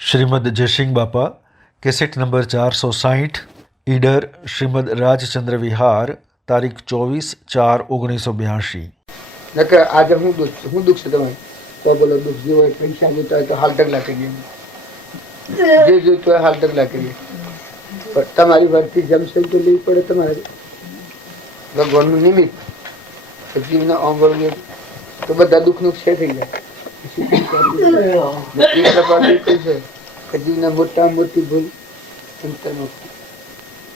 શ્રીમદ જયસિંહ બાપા cassette number 460 Idar Shrimad Rajchandra વિહાર તારીખ 24/4/1982. નકર આજે હું દુઃખ છે તમે તો બોલો દુઃખ જે હોય પૈસા જોતા હોય તો હાલ ઢગલા કરીએ, જે જોઈતું હોય હાલ ઢગલા કરીએ, પણ તમારી વર્તી જમશે તો લેવી પડે તમારે. ભગવાનનું નિમિત્ત જીવને અવગણવું તો બધા દુઃખનું ક્ષય થઈ જાય. એ જીવને મોટા મોટી ભૂલ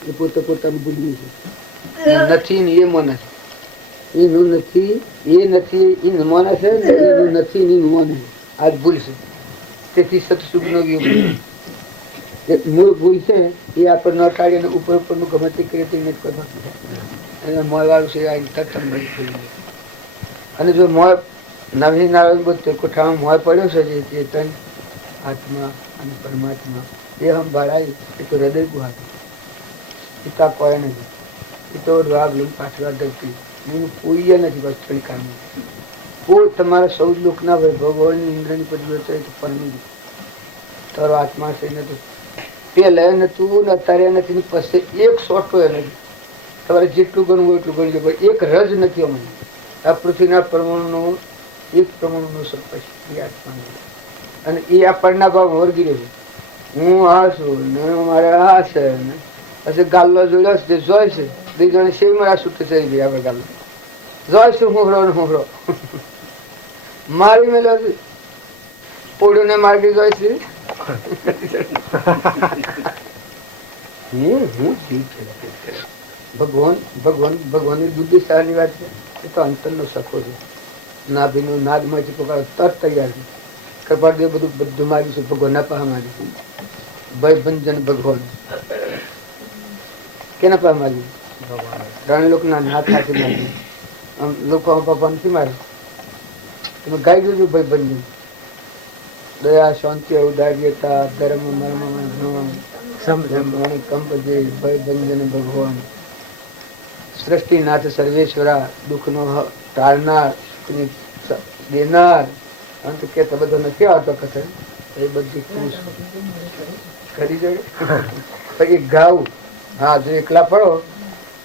એ પોતે પોતાનું ભૂલ્યું છે. નથી ને એ મને છે, એનું નથી એ નથી એ માને છે, એનું નથી એનું માને આ ભૂલ છે. તેથી સત્સુખનો યુગ મૂળ ભૂલ છે એ આપણે ન ટાળીને ઉપર ઉપરનું ગમે તે કરીએ તે નથી કરવાનું. એને મોય વાળું છે અને જો મોય નવી નારાયણ બોલતો કોઠામાં મોય પડ્યો છે જે ચેતન આત્મા અને પરમાત્મા એ સંભાળાય એ તો હૃદય ગુહાર પિતા કોઈ નથી. એ તો રાગ લઈને પાછળ ઢગતી એનું કોઈ નથી. બસ ચડીકારનું કોઈ તમારા સૌ લોકના ભગવાન ઇન્દ્રની પરિવર્તન પરમી તારો આત્મા છે ને તો પેલા નતું ને અત્યારે નથી પછી એક સોટો એ નથી. તમારે જેટલું ગણવું હોય એટલું ગણી લો. એક રજ નથી અમને આ પૃથ્વીના પરમાણુનો એક પરમાણુનો સપશ એ આત્મા અને એ આપણના ભાવ વર્ગી રહ્યો. હું આ છું ને મારે આ છે ને પછી ગાલ્લો જોડ્યો છે જોય છે બે જણે સેવ મારા છૂટે થઈ ગયા. આપણે ગાલ્લો જોય છે હુંહરો ને હુંહરો મારી મેળ્યો છે પોડ્યો ને માર્ગી જોય છે. ભગવાન ભગવાન ભગવાનની બુદ્ધિશાળીની વાત છે. એ તો અંતરનો સખો છે. નાભીનું નાદમાં છે તરત તૈયાર છે. કપાળદેવ બધું બધું માગ્યું છે. ભગવાનના પાસે માગ્યું ભય ભંજન ભગવાન કેના પાસે માગ્યું? રાણી લોકના નાથ સાથે માગ્યું. આમ લોકો બાપા નથી મારે તમે ગાઈ દેજો ભય ભંજન દયા શાંતિ ઉદાર્યતા ધર્મ મર્મ કંપ જે ભય ભંજન ભગવાન સૃષ્ટિનાથ સર્વેશ્વરા દુઃખનો ટાળનાર દેનાર. અંત કેતા બધો નથી આવતો કથન એ બધી કરી જાય પછી ગાવું. હા જો એકલા પડો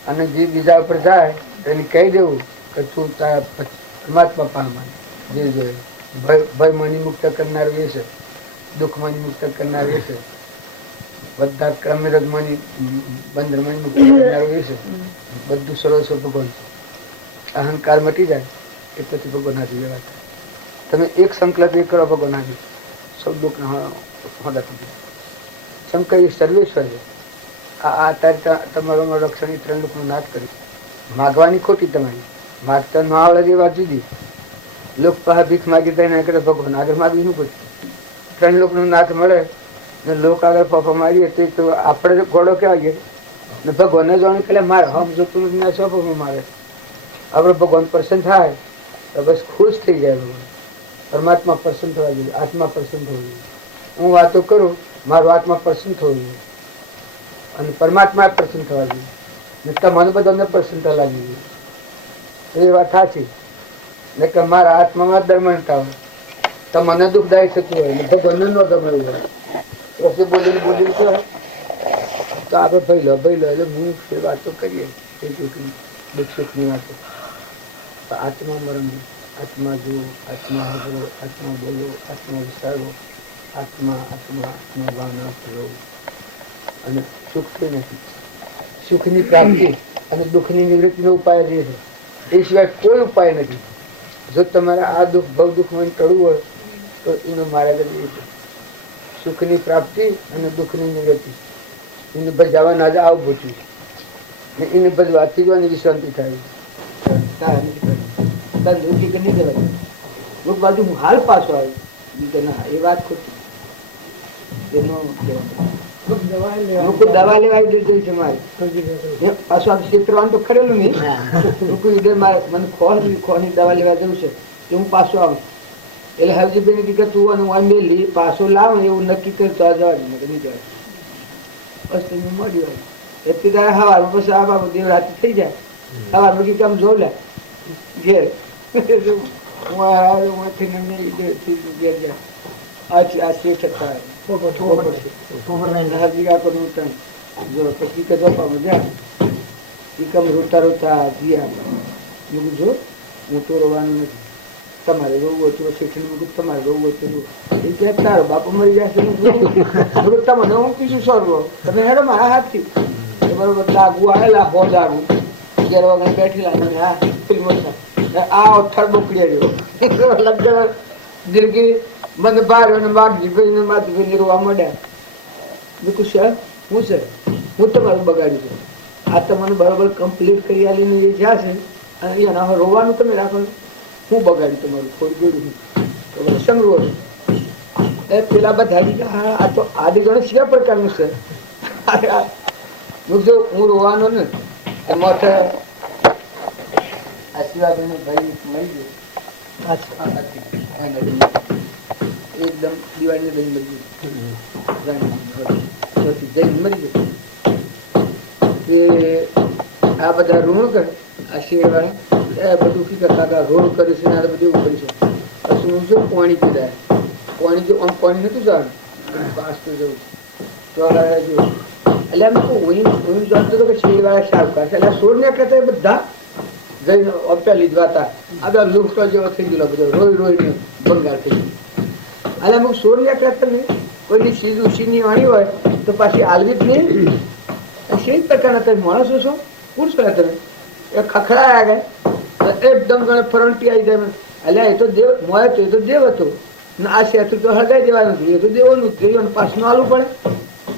અને જે બીજા ઉપર જાય એને કહી દેવું કે તું તારા પરમાત્મા પામા જે જોઈએ ભય મની મુક્ત કરનાર એ છે, દુઃખ મની મુક્ત કરનાર એ છે, બધા ક્રમરજ મની બંધન મની મુક્ત કરનાર એ છે. બધું સર્વસ્વ ભગવાન છે. અહંકાર મટી જાય એ પછી ભગવાન હાથી વ્યવહાર થાય. તમે એક સંકલ્પ એ કરો ભગવાન હાથી સૌ દુઃખ હોદા થઈ જાય. શંકર એ સર્વેશ્વર છે. આ તમારું રક્ષણ ત્રણ લોકનું નાશ કર્યું. માગવાની ખોટી તમારી માગતા ન આવડે એ વાત જુદી. લોક પાસે ભીખ માગી થાય ને કરે ભગવાન આગળ માગવી શું ખોટી. ત્રણ લોકનું નાથ મળે ને લોક આગળ ફોફા મારીએ તો આપણે ઘોડો કેવા ગયે ને ભગવાનને જાણે પેલા મારે હમ જોતું નથી સોફામાં મારે. આપણે ભગવાન પ્રસન્ન થાય તો બસ ખુશ થઈ જાય. ભગવાન પરમાત્મા પ્રસન્ન થવા જોઈએ, આત્મા પ્રસન્ન થવું જોઈએ. હું વાતો કરું મારો આત્મા પ્રસન્ન થવું જોઈએ અને પરમાત્મા પ્રસન્ન થવા જોઈએ ને તમારું બધાને પ્રસન્નતા લાગી જોઈએ. એ વાત સાચી ને કે મારા આત્મામાં દરમણતા હોય તો મને દુઃખદાયી થતું હોય ને ભગવાનને ન ગમેલું હોય પછી બોલીને કહેવાય તો આપણે ભયલો એટલે હું એ વાતો કરીએ એ દુઃખ સુખની વાતો. આત્મા મરણ, આત્મા જુઓ, આત્મા હજરો, આત્મા બોલો, આત્મા વિચારો, આત્મા આત્મા આત્મા ભાવના કરો અને સુખ થઈ નથી. સુખની પ્રાપ્તિ અને દુઃખની નિવૃત્તિનો ઉપાય જે છે એ સિવાય કોઈ ઉપાય નથી. જો તમારે આ દુઃખ ભવ દુઃખમાં ટળવું હોય તો એનો મારા એ છે સુખની પ્રાપ્તિ અને દુઃખની નિવૃત્તિ. એને બજાવવા ના જ આવું પૂછ્યું ને એને બજવાથી જો વિશ્રાંતિ થાય. બાજુ હું હાલ પાછો આવ્યો ના એ વાત ખોટી. દવા લેવા દીધી છે મારે પાછું આ ક્ષેત્રવાનું તો કરેલું નહીં. મને ખોની દવા લેવા જવું છે તો હું પાછો આવું એટલે હરજીભાઈ કે તું અને મેલી પાછો લાવ એવું નક્કી કરે તો આ જવા નહીં જવાય. બસ તમે મળી હોય એટલી તારે હવારમાં પછી આ બાબુ દેવ રાતે થઈ જાય. હવારમાં કે કામ જોઉં લે ઘેર હું ઘેર ગયા આ શેઠ હતા હાજી કાકાનું ઉત્તરાયણ. જો પછી કે બાપામાં જાય કમ રોતા રોતા જીયા મેં કીધું જો હું તો રોવાનું નથી, તમારે રોવું હોય તો શિક્ષણ મેં કીધું તમારે રોવું હોય તો એ કે તારો બાપુ મરી જશે તમને હું કીધું સર તમે હેડો મારા હાથથી બરોબર લાગુ આવેલા બહુ લાગુ 11 વાગે બેઠેલા અને આ આ ઓઠાર બોકડી આવ્યો દિલગી મને બહાર અને માગજી માધુભાઈ રોવા માંડ્યા. મેં કહું સર હું સર હું તમારું બગાડ્યું છું, આ તમને બરાબર કમ્પ્લીટ કરી આવીને જે જ્યાં છે અને એના હવે રોવાનું તમે રાખો, હું બગાડ્યું તમારું થોડું જોડું સંગ્રહ એ પેલા બધા હા આ તો આદિ ગણેશ કયા પ્રકારનું છે. જો હું રોવાનો ને એમાં આશીર્વાદ ભાઈ મળી ગયો એકદમ દિવાળીને દહીં મળી ગયું મરી ગયું કે આ બધા ઋણો કર આશીર્વાદ વાળા એ બધું કી કાકા રોડ કરે છે ને બધું એવું કરીશું. પછી હું શું પાણી પીધાય પાણી જો આમ પાણી નતું જવાનું પાસ તો જવું તો જો એટલે એમ હું જાણતો હતો કે શેરવાળા સારું કરશે એટલે સોળ ને કહેતા બધા જઈને અપ્યા લીધવા હતા. આ બધા લુકડો જેવો થઈ ગયેલો બધો રોઈ રોઈને બંગાળ થઈ ગયો. એટલે અમુક સોળ ને કહેતા નહીં કોઈની સીધું ઉછીની વાણી હોય તો પાછી આલવી જ નહીં. શેર પ્રકારના તમે માણસો છો પુરુષ હોય તમે એ ખખડાયા ગયા એકદમ ગણે ફરંટી આવી જાય એટલે એ તો દેવ મોય તો એ તો દેવ હતો ને આ શેઠું તો હળગાઈ દેવાનું હતું, એ તો દેવાનું દેવાનું પાછું આલવું પડે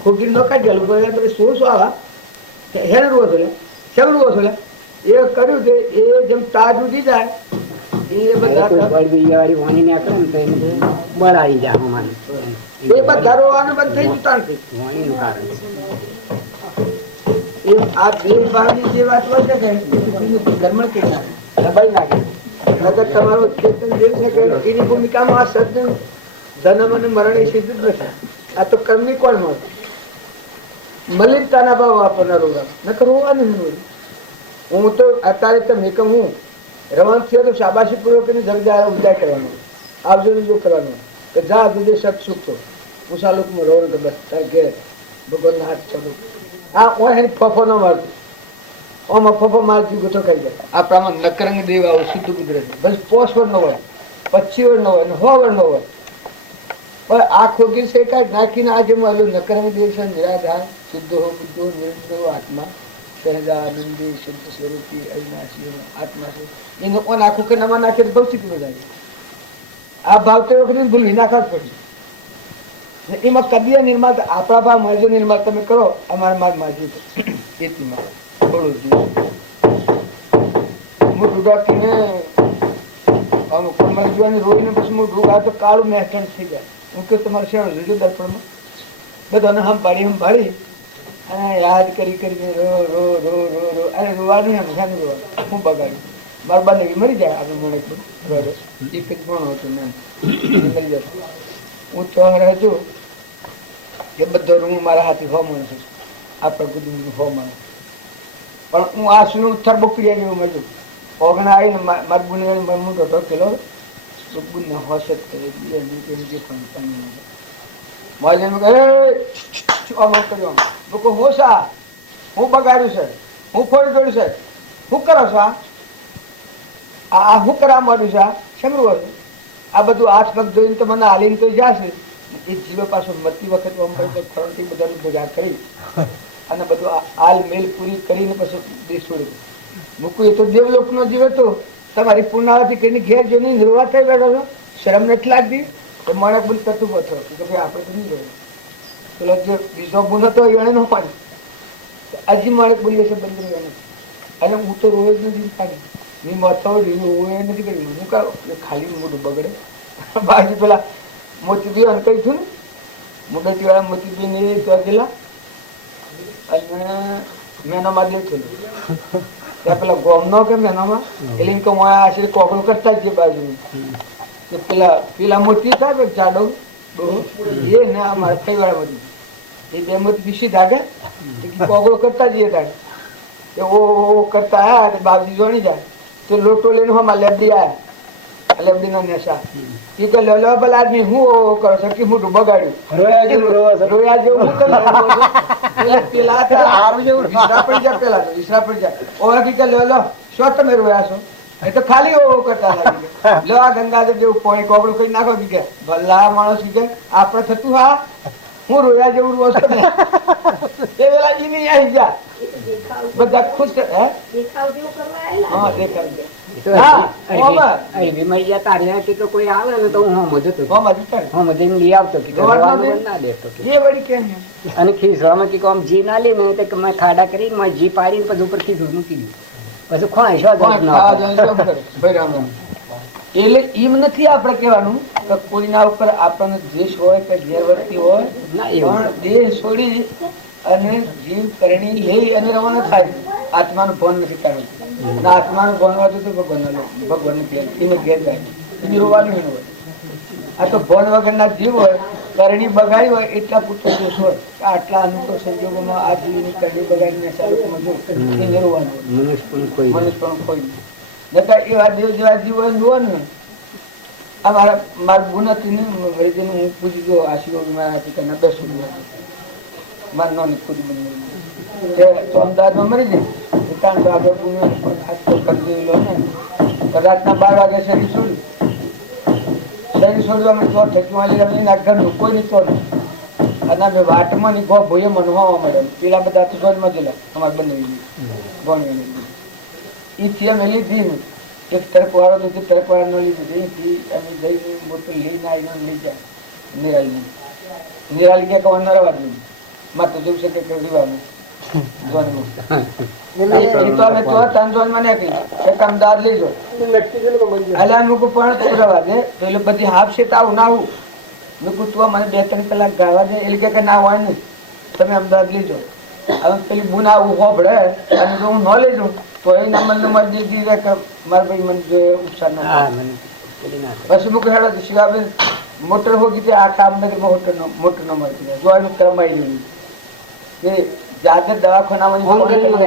ખોટી ન કાઢી આલવું પડે. એટલે શું આવા હેર રૂવો છો કેમ રૂવો છો એ કર્યું કે એ જેમ તાજ ઉઠી જાય એ બધા રોવાનું બંધ થઈ જતા નથી. આ દેશભાવની જે વાત હોય છે કે ગરમણ કરી નાખે દબાઈ નાખે નગર તમારો ચેતન દેવ છે કે એની ભૂમિકામાં આ સજ્જન જન્મ અને મરણ એ સિદ્ધ જ નથી. આ તો કર્મની કોણ મળે મલિનતાના ભાવ વાપરનાર રોવા નકર રોવાનું નહીં. હું તો અત્યારે તો મેકમ હું રવાન થયો તો શાબાશી પૂર્વક એની જગદા ઉદય કરવાનો આવજો જો કરવાનો કે જા દુજે સત સુખ તો મુસાલુકમાં રોવાનું તો બસ તાર ઘેર ભગવાનના હાથ ચાલુ આ ઓય ફફો ન મારતો ઓમાં ફફો મારતી ગોઠો ખાઈ જાય. આ પ્રમાણ નકરંગ દેવ આવું શુદ્ધ કુદરતી બસ 5 વર્ષ ન હોય 25 વર્ષ ન હોય 100 વર્ષ ન હોય પણ આ ખોગી છે કાંઈ નાખીને આજે મારું નકરંગ દેવ છે નિરાધાર શુદ્ધ હો બુદ્ધો નિરંજન આત્મા સહેજાનંદી શુદ્ધ સ્વરૂપી અવિનાશી આત્મા છે એનો કોણ આખું કે નવા નાખે તો ભૌતિક જાય. આ ભાવ તો વખતે ભૂલવી નાખવા જ પડશે. એમાં કદીય નિર્માણ આપણા ભાવ મારજો નિર્માણ તમે કરો અમારે માર મારજો ખેતીમાં થોડું હું ડુડાકીને રોઈને પછી હું ડૂગા તો કાળું મેઠણ થઈ જાય. હું કહું તમારે શેણ જોજો દર્પણમાં બધાને હમ પાડી અને યાદ કરી કરીને રો રો રો રો રો અરે રોવાનું એમ શાનું રોવાનું હું બગાડ્યું મારા બાંધવી મરી જાય આપણે મળે એક જ ભણો હતો મેં મરી જતો. હું તો છું કે બધો હું મારા હાથી હો માણસ છું આપણા ગુદું હો માણસ પણ હું આ શું ઉત્તર બોકડી એવું મળ્યું ઓગણા આવીને મારા બુને મોટો ઢોકેલો બુને હોશ જ કરી હું સા હું બગાડ્યું છે હું ફોડી દોડ્યું છે શું કરો છો આ શું કરવા માંડ્યું છે આ શેમરું હતું આ બધું હાથ પગ જોઈને તો મને હાલીને તો જશે એ જીવે પાછો મરતી વખત ફરણથી બધાનું ભેગા કરી અને બધું હાલ મેલ પૂરી કરીને પછી દેશ છોડી મૂકું. એ તો દેવલોકનો જીવ હતો તમારી પૂર્ણાવતી કરીને ઘેર જોઈને નિર્વાહ થઈ બેઠો છો શરમ નથી લાગતી તો મને બુલ કરતું પથરો કે ભાઈ આપણે તો નહીં રહ્યું પેલો જે બીજો ગુણ હતો એને ન પાડી હજી મારે બોલીએ છે બંધ રહ્યો નથી અને હું તો રોજ નથી પાડી મેં મથો એ નથી કર્યું હું કહું ખાલી મોઢું બગડે બાજુ પેલા મોતીબી અને કઈ છું ને મોટાથી વાળા મોતીબી ને ગયેલા અને મેનામાં દેવ થયું ત્યાં પેલા ગોમનો કે મેનામાં એટલે કે હું આશરે કોકડો કરતા જ બાજુ પેલા મોતી થાય જાડો એ ને આ મારે થઈ વાળા બધું એ બે મોતી પીસી ધાગે કોકડો કરતા જઈએ તારે એ ઓ કરતા આયા બાબજી જોણી જાય તો લોટો લઈને હમણાં લેબડી આવ્યા એટલે બીના નેશા ઈ કે લો ભલા આદમી હું કરો છો કે મોટું બગાડ્યું રોયા જેવું હું કરું પેલા હારું જેવું વિસરા પડી જાય પેલા તો વિસરા પડી જાય ઓવા કે લો શું તમે રોયા છો એ તો ખાલી ઓવો કરતા લાગી ગયા લો આ ગંગાજળ જેવું પાણી કોગળું કરી નાખો કે ભલા માણસ કે આપણે થતું હા હું રોયા જેવું રોજ એ પેલા ઈ નહીં આવી જા બધા ખુશ હે હા દેખાડજો કોઈ આવે ને તો હું હોમ જતો હોમ જઈને લઈ આવતો ના દેતો એ વળી કેમ અને ખીસવામાં કે આમ જી ના લે ને તો મેં ખાડા કરીને મેં જી પાડીને પછી ઉપર ખીસું મૂકી દીધું પછી ખોઈ એટલે એમ નથી આપણે કહેવાનું કે કોઈના ઉપર આપણને દ્વેષ હોય કે ગેરવર્તી હોય પણ દેહ છોડી અને જીવ કરણી લઈ અને રવાના થાય આત્માનું ભાન નથી કરવું આત્માનું ભાન વાંચું તો ભગવાન એને ઘેર જાય એને રોવાનું હોય આ તો ભાન વગરના જીવ હોય કરણી બગાડી હોય એટલા પુત્ર દોષ હોય આટલા અનુકૂળ સંજોગોમાં આ જીવની કરણી બગાડીને સારું જો એને રોવાનું મનુષ્ય પણ કોઈ નતા એવા દેવ જેવા જીવ હોય જોવાનું આ મારા ગુનાથી હું પૂછી ગયો આશીર્વાદ મારા પિતાના 10 રૂપિયા મારે નોની ખુદી બની તો અમદાવાદમાં મરી જાય કારણ કે આગળ પુણ્ય ખાસ તો કરી દેલો ને રાતના 12 વાગે શરીર છોડવા મને તો ઠેકવા ઘરનું કોઈ નહીં તો અને અમે વાટમાં ની ગો ભોય મનવા મળે પેલા બધા તો ગોજમાં ગયેલા અમારે બનાવી ભણી ઈથી અમે લીધી ને એક તરફ વાળો તો તરફ વાળા ન લીધી અહીંથી અમે જઈને મોટું લઈને આવીને લઈ જાય નિરાલી કે કવા નરવા દઉં મારે તો જોવું છે કે રીવાનું અમદાવાદ લઈ જાઓ પણ રવા દે એટલે બધી હાફ છે આવું ના આવું મેં તું મને 2-3 કલાક ગાવા દે એટલે કે ના હોય નહીં તમે અમદાવાદ લઈ જાઓ હવે પેલી બુન આવું હોભળે અને જો હું ન લઈ જાઉં તો એના મને મરજી દીધે કે મારા ભાઈ મને જો ઉપસાર ના પછી મુક હેડો શિવાબેન મોટર હોગી તે આખા અમદાવાદમાં મોટર ન મળતી જોવાનું કરમાઈ ગયું એ જાતે દવાખાનામાં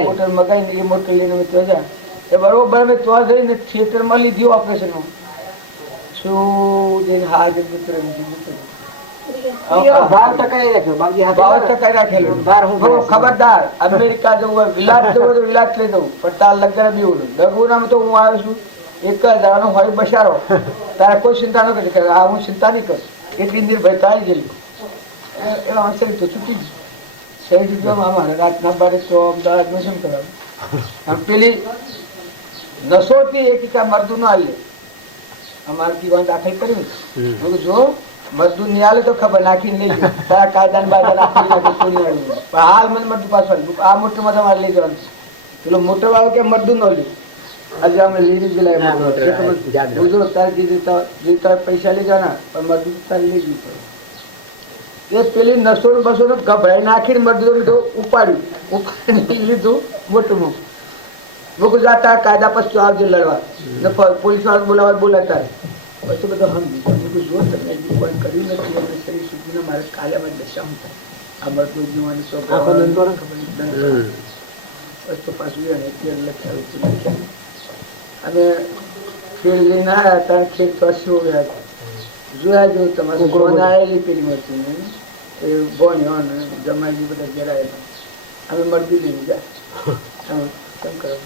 મોટર મગાવીને એ મોટર લઈને મેં તો જા એ બરોબર મેં તો જઈને થિયેટરમાં લીધી ઓપરેશનમાં શું જઈને હા જ ખબરદાર અમેરિકા જવું હોય વિલાસ જવું તો વિલાસ લઈ જવું પણ તાર લગ્ન બી દગુનામ તો હું આવ્યો છું 1000 હોય બસારો તારે કોઈ ચિંતા ન કરી આ હું ચિંતા નહીં કરું એટલી નિર્ભય થાય ગયેલી એવા શરીર તો છૂટી જ શરીર અમારે રાતના 12 તો અમદાવાદમાં શું કરાવું પેલી નશોથી એક મરદું ન આવીએ અમારે દીવાન દાખલ કર્યું જો મજદૂર ની આલે તો ખબર નાખીને લઈ ગયો તારા કાયદાની બાજુ નાખી હાલ મને મજદૂર પાછળ આ મોટર માં તમારે લઈ જવાનું પેલો મોટર વાળો કે મજદૂર નો લ્યું આજે અમે લીધી ગયેલા બુજુર્ગ તારે જે પૈસા લઈ જવાના પણ મજદૂર તારે લઈ ગયું એ પેલી નસો બસો ગભરાઈ નાખીને મજદૂર ઉપાડ્યું લીધું મોટું જાતા કાયદા પછી આવજે લડવા પોલીસ વાળા બોલાવા બોલાતા પછી બધા સમજી જો તમે કોઈ કર્યું નથી અને શરીર સુધીને મારે કાલે દશા થાય આ મજદૂર જીવવાની તો પાછું લખ્યા અને ખેડ લઈને આવ્યા ત્યાં ખેડ તો શું જોયા જો તમારે ગોન આવેલી પેલી મરચી એ ભણ્યો ને જમાઈ બધા ઘેર આવેલા અમે મરદી લઈને જાય કેમ કરો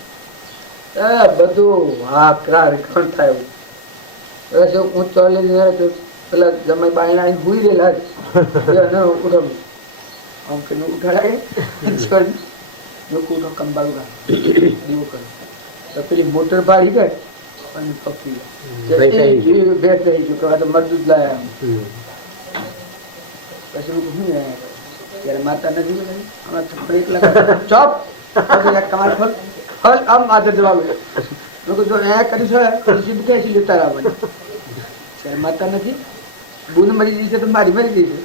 બધું હા ક્રાર કોણ થાય હું ચાલી તો પેલા જમાઈ બાયણા આવીને ભૂઈ રહેલા ઉઠાડું આમ કે ઉઠાડાય કંબાળું દીવો કરે તો પેલી મોટર ભાડી ગઈ અને પકડી બે થઈ ગયું તો મજદૂર લાયા પછી હું ત્યારે માતા નથી ચોપ કમાલ ફલ આમ આદર જવાબ જો એ કરી લેતા આવવાની શરમાતા નથી બુન મરી ગઈ છે તો મારી મરી ગઈ છે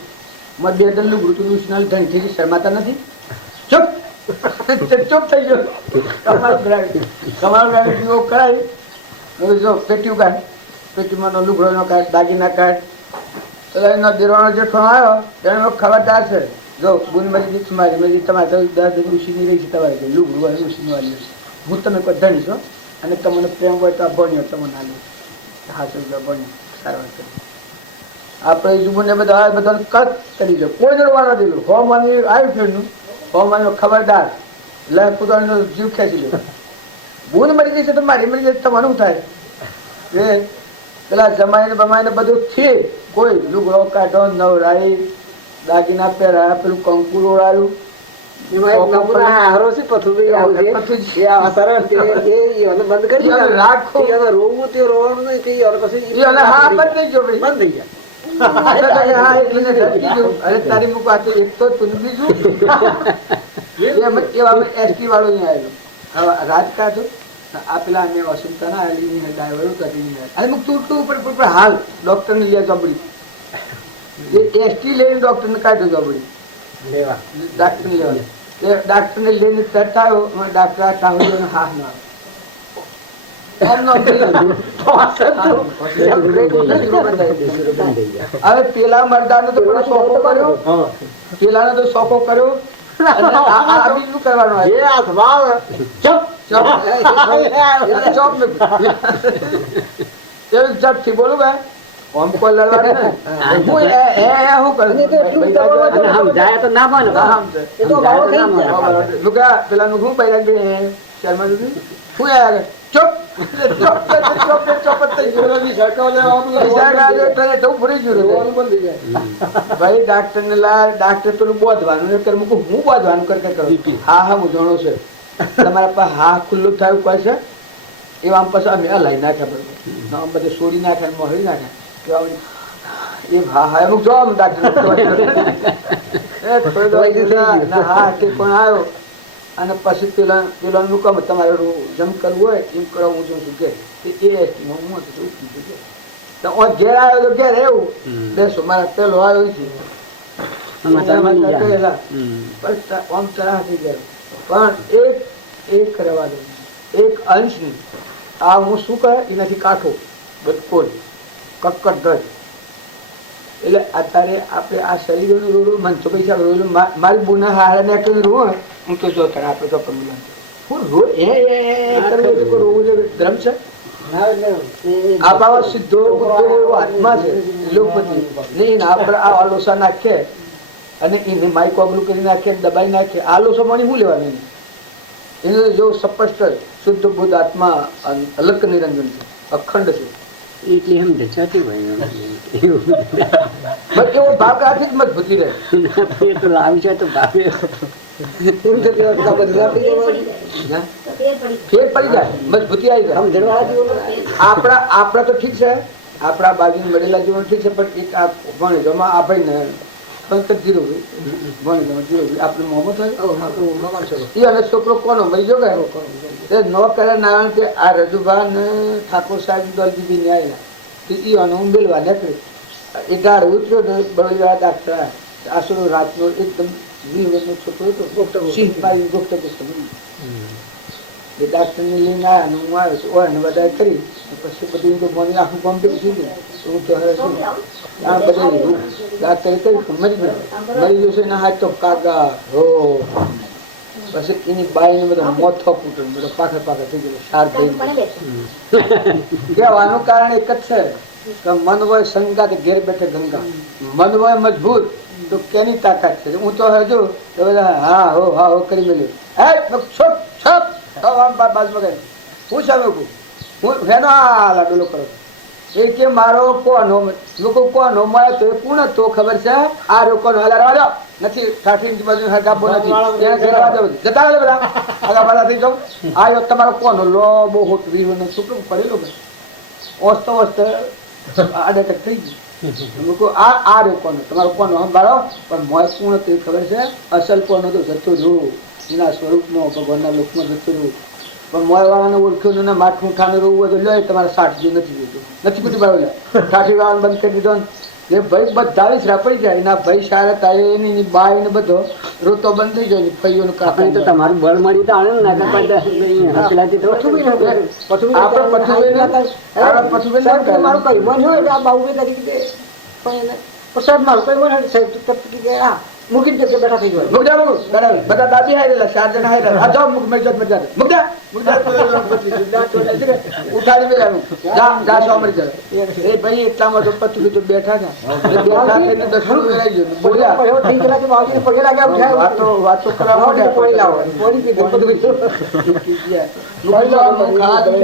મારે 2 ડલ્લું ગુરુતું ધણી થઈ ગઈ શરમાતા નથી ચૂપ ચૂપ થઈ ગયો કમાલ દીવો કરાવી જો પેટીયું કાઢ પેટીમાં લુગડો નો કાઢ દાગીના કાઢ તો એનો દેરવાનો જેઠો આવ્યો તેનો ખબરદાર છે જો બુન મરી ગઈ મારી મરી તમારે ઋષિની રહી છે તમારે લુગડું હોય ઋષિની વાળી હું તમે કોઈ ધણી છો અને તમને પ્રેમ હોય તો આ ભણ્યો તમને આલ્યો હા સુવિધા બની સારવાર કરી આપણે જુમને બધા બધાને કટ કરી દે કોઈ જોડવા નથી દીધું હોમ આવી આવ્યું ફીરનું હોમ આવી ખબરદાર લે પોતાનો જીવ ખેંચી લે ભૂલ મરી જશે તો મારી મરી જશે તમારું શું થાય એ પેલા જમાઈને બમાઈને બધું છે કોઈ લુગડો કાઢો નવરાઈ દાગીના પહેરાયા પેલું કંકુ રોડાયું તારી મુક એક તો તું બીજું એસટી વાળો નહીં આવેલો રાજકાજ આ પેલા અમે વસંતા ના ડ્રાઈવરો કરી અરે મુક તું ઉપર હાલ ડોક્ટર ને લે જબડી એસટી લઈને ડોક્ટર ને કાઢ્યો જબડી લેવા ડાક્ટર ને લેવા ડાક્ટર ને લઈને તરત આવ્યો ડાક્ટર હા ના હવે પેલા મરદાનો તો પેલો સોફો કર્યો પેલાનો તો સોફો કર્યો આ બીજું કરવાનું ચપ થી બોલું ભાઈ ઓમ કોઈ લડવાનું પેલા નું શું પૈલા શર્મા શું યાર ચપ ભાઈ ડાક્ટર ને ડાક્ટર તો બોધવાનું હું બોધવાનું કરું હા હું જાણું છું તમારા પાસે હા ખુલ્લું થયું કોઈ છે એ આમ પછી અમે હલાઈ નાખ્યા આમ બધે છોડી નાખ્યા મોહરી નાખ્યા એ હા હા અમુક જો ડાક્ટર હા કે કોણ આવ્યો અને પછી પેલા નું કામ તમારે જમ કરવું હોય એમ કરો હું જોઉં છું કે ઘેર આવ્યો તો ઘેર એવું બેસો મારા પેલો આવ્યો છે આમ તરાહથી ગયા પણ એક રવા દો એક અંશ ની આ હું શું કહે એનાથી કાઠો કોઈ કક્કડ ધજ એટલે અત્યારે આપણે આ શરીરનું રોડું મનસો પૈસા રોડું મારી બુના હારા ને કઈ રોવું હું તો જો આપણે તો પણ હું રોવું ધર્મ છે આપણા સીધો આત્મા છે લોકપતિ નહીં આપણે આ આલોસા નાખીએ અને એને માઇક ઓગલું કરી નાખીએ દબાઈ નાખીએ આલોસા પાણી શું લેવાનું એને જો સ્પષ્ટ શુદ્ધ બુદ્ધ આત્મા અલગ નિરંજન છે અખંડ છે એટલી સમજે સાચી એવો ભાગ આથી જ મજબૂતી રહે તો લાવી છે તો ભાવે ફેર પડી જાય મજબૂતી આવી જાય આપણા તો ઠીક છે આપણા બાજુ મળેલા જીવન ઠીક છે પણ એક આ ભણેજોમાં આ ભાઈ ને પંકજ જીરો ભણેજોમાં જીરો આપણે મોહમ્મદ હોય અને છોકરો કોનો મરી જો ગયો ન કરે નારાયણ કે આ રજુભા ને ઠાકોર સાહેબ દલજી ને આવેલા અને હું બેલવા નીકળી એ ડાળ ઉતર્યો ને બળીવાળા ડાક્ટર આસુરો રાતનો એકદમ 20 વર્ષનો છોકરો હતો સિંહ પાડી ગુપ્ત એ ડાક્ટર ને લઈને આવ્યા અને હું આવ્યો છું ઓળને બધા કરી પછી બધું તો મને આખું કોમ્પ્લીટ થઈ ગયું હું તો હવે શું આ બધા ડાક્ટરે કહ્યું મરી જશે એના હાથ તો કાગા હો પછી એની બાઈ ને બધા મોથો ફૂટે બધો પાછળ થઈ ગયો શાર થઈ કહેવાનું કારણ એક જ છે કે મન હોય શંકા કે ઘેર બેઠે ગંગા મન હોય મજબૂત તો કેની તાકાત છે હું તો હજુ તો બધા હા હો કરી મેલ્યું હું ચાલો હું હેનો આ લાડુલો કરો એ કે મારો કોનો લોકો કોનો મળે તો એ પૂર્ણ તો ખબર છે આ લોકોનો હલારવા નથી ઠાઠી બાજુ હરકાપો નથી જતા રહે બધા હલા થઈ જાઉં આ તમારો કોનો લો બહુ હોટ વીરનો છોકરો પડેલો ઓસ્તો આડેટક થઈ ગયું લોકો આ રહ્યો કોનો તમારો કોનો સંભાળો પણ મોય પૂર્ણ તો ખબર છે અસલ કોનો તો જતો રહ્યું એના સ્વરૂપમાં ભગવાનના લોકમાં જતો રહ્યું પણ મોય વાળાને ઓળખ્યું ને માઠું ઠાને રોવું હોય તો લે તમારે 60 નથી જોતું નથી કુટી બાળો ઠાઠી વાળાને બંધ કરી દીધો એ ભાઈ બધા વિસરા પડી જાય એના ભાઈ સારા થાય એની બાઈ ને બધો રોતો બંધ થઈ જાય ફઈઓનું કાપણી તો તમારું બળ મળી તો આને પેલાથી તો મારું કઈ મન હોય આ બાઉ કરી પ્રસાદ મારું કઈ મન સાહેબ મૂકી દે બેઠા થઈ ગયો મુકદા મુક બરાબર બધા દાબી હારેલા 4 જણા હારેલા આ જાઓ મુક મજા મજા મુકદા મુકદા ઉઠાડી મેલાનું જા સો મરી જાય એ ભાઈ એટલામાં તો પત્તું તો બેઠા હતા બેઠા થઈને 10 મિનિટ વેરાઈ ગયો બોલ્યા એવો થઈ ગયેલા કે બાજુને પગે લાગ્યા ઉઠાય વાતો કરવા માંડ્યા પોણી લાવો પોણી પી બધું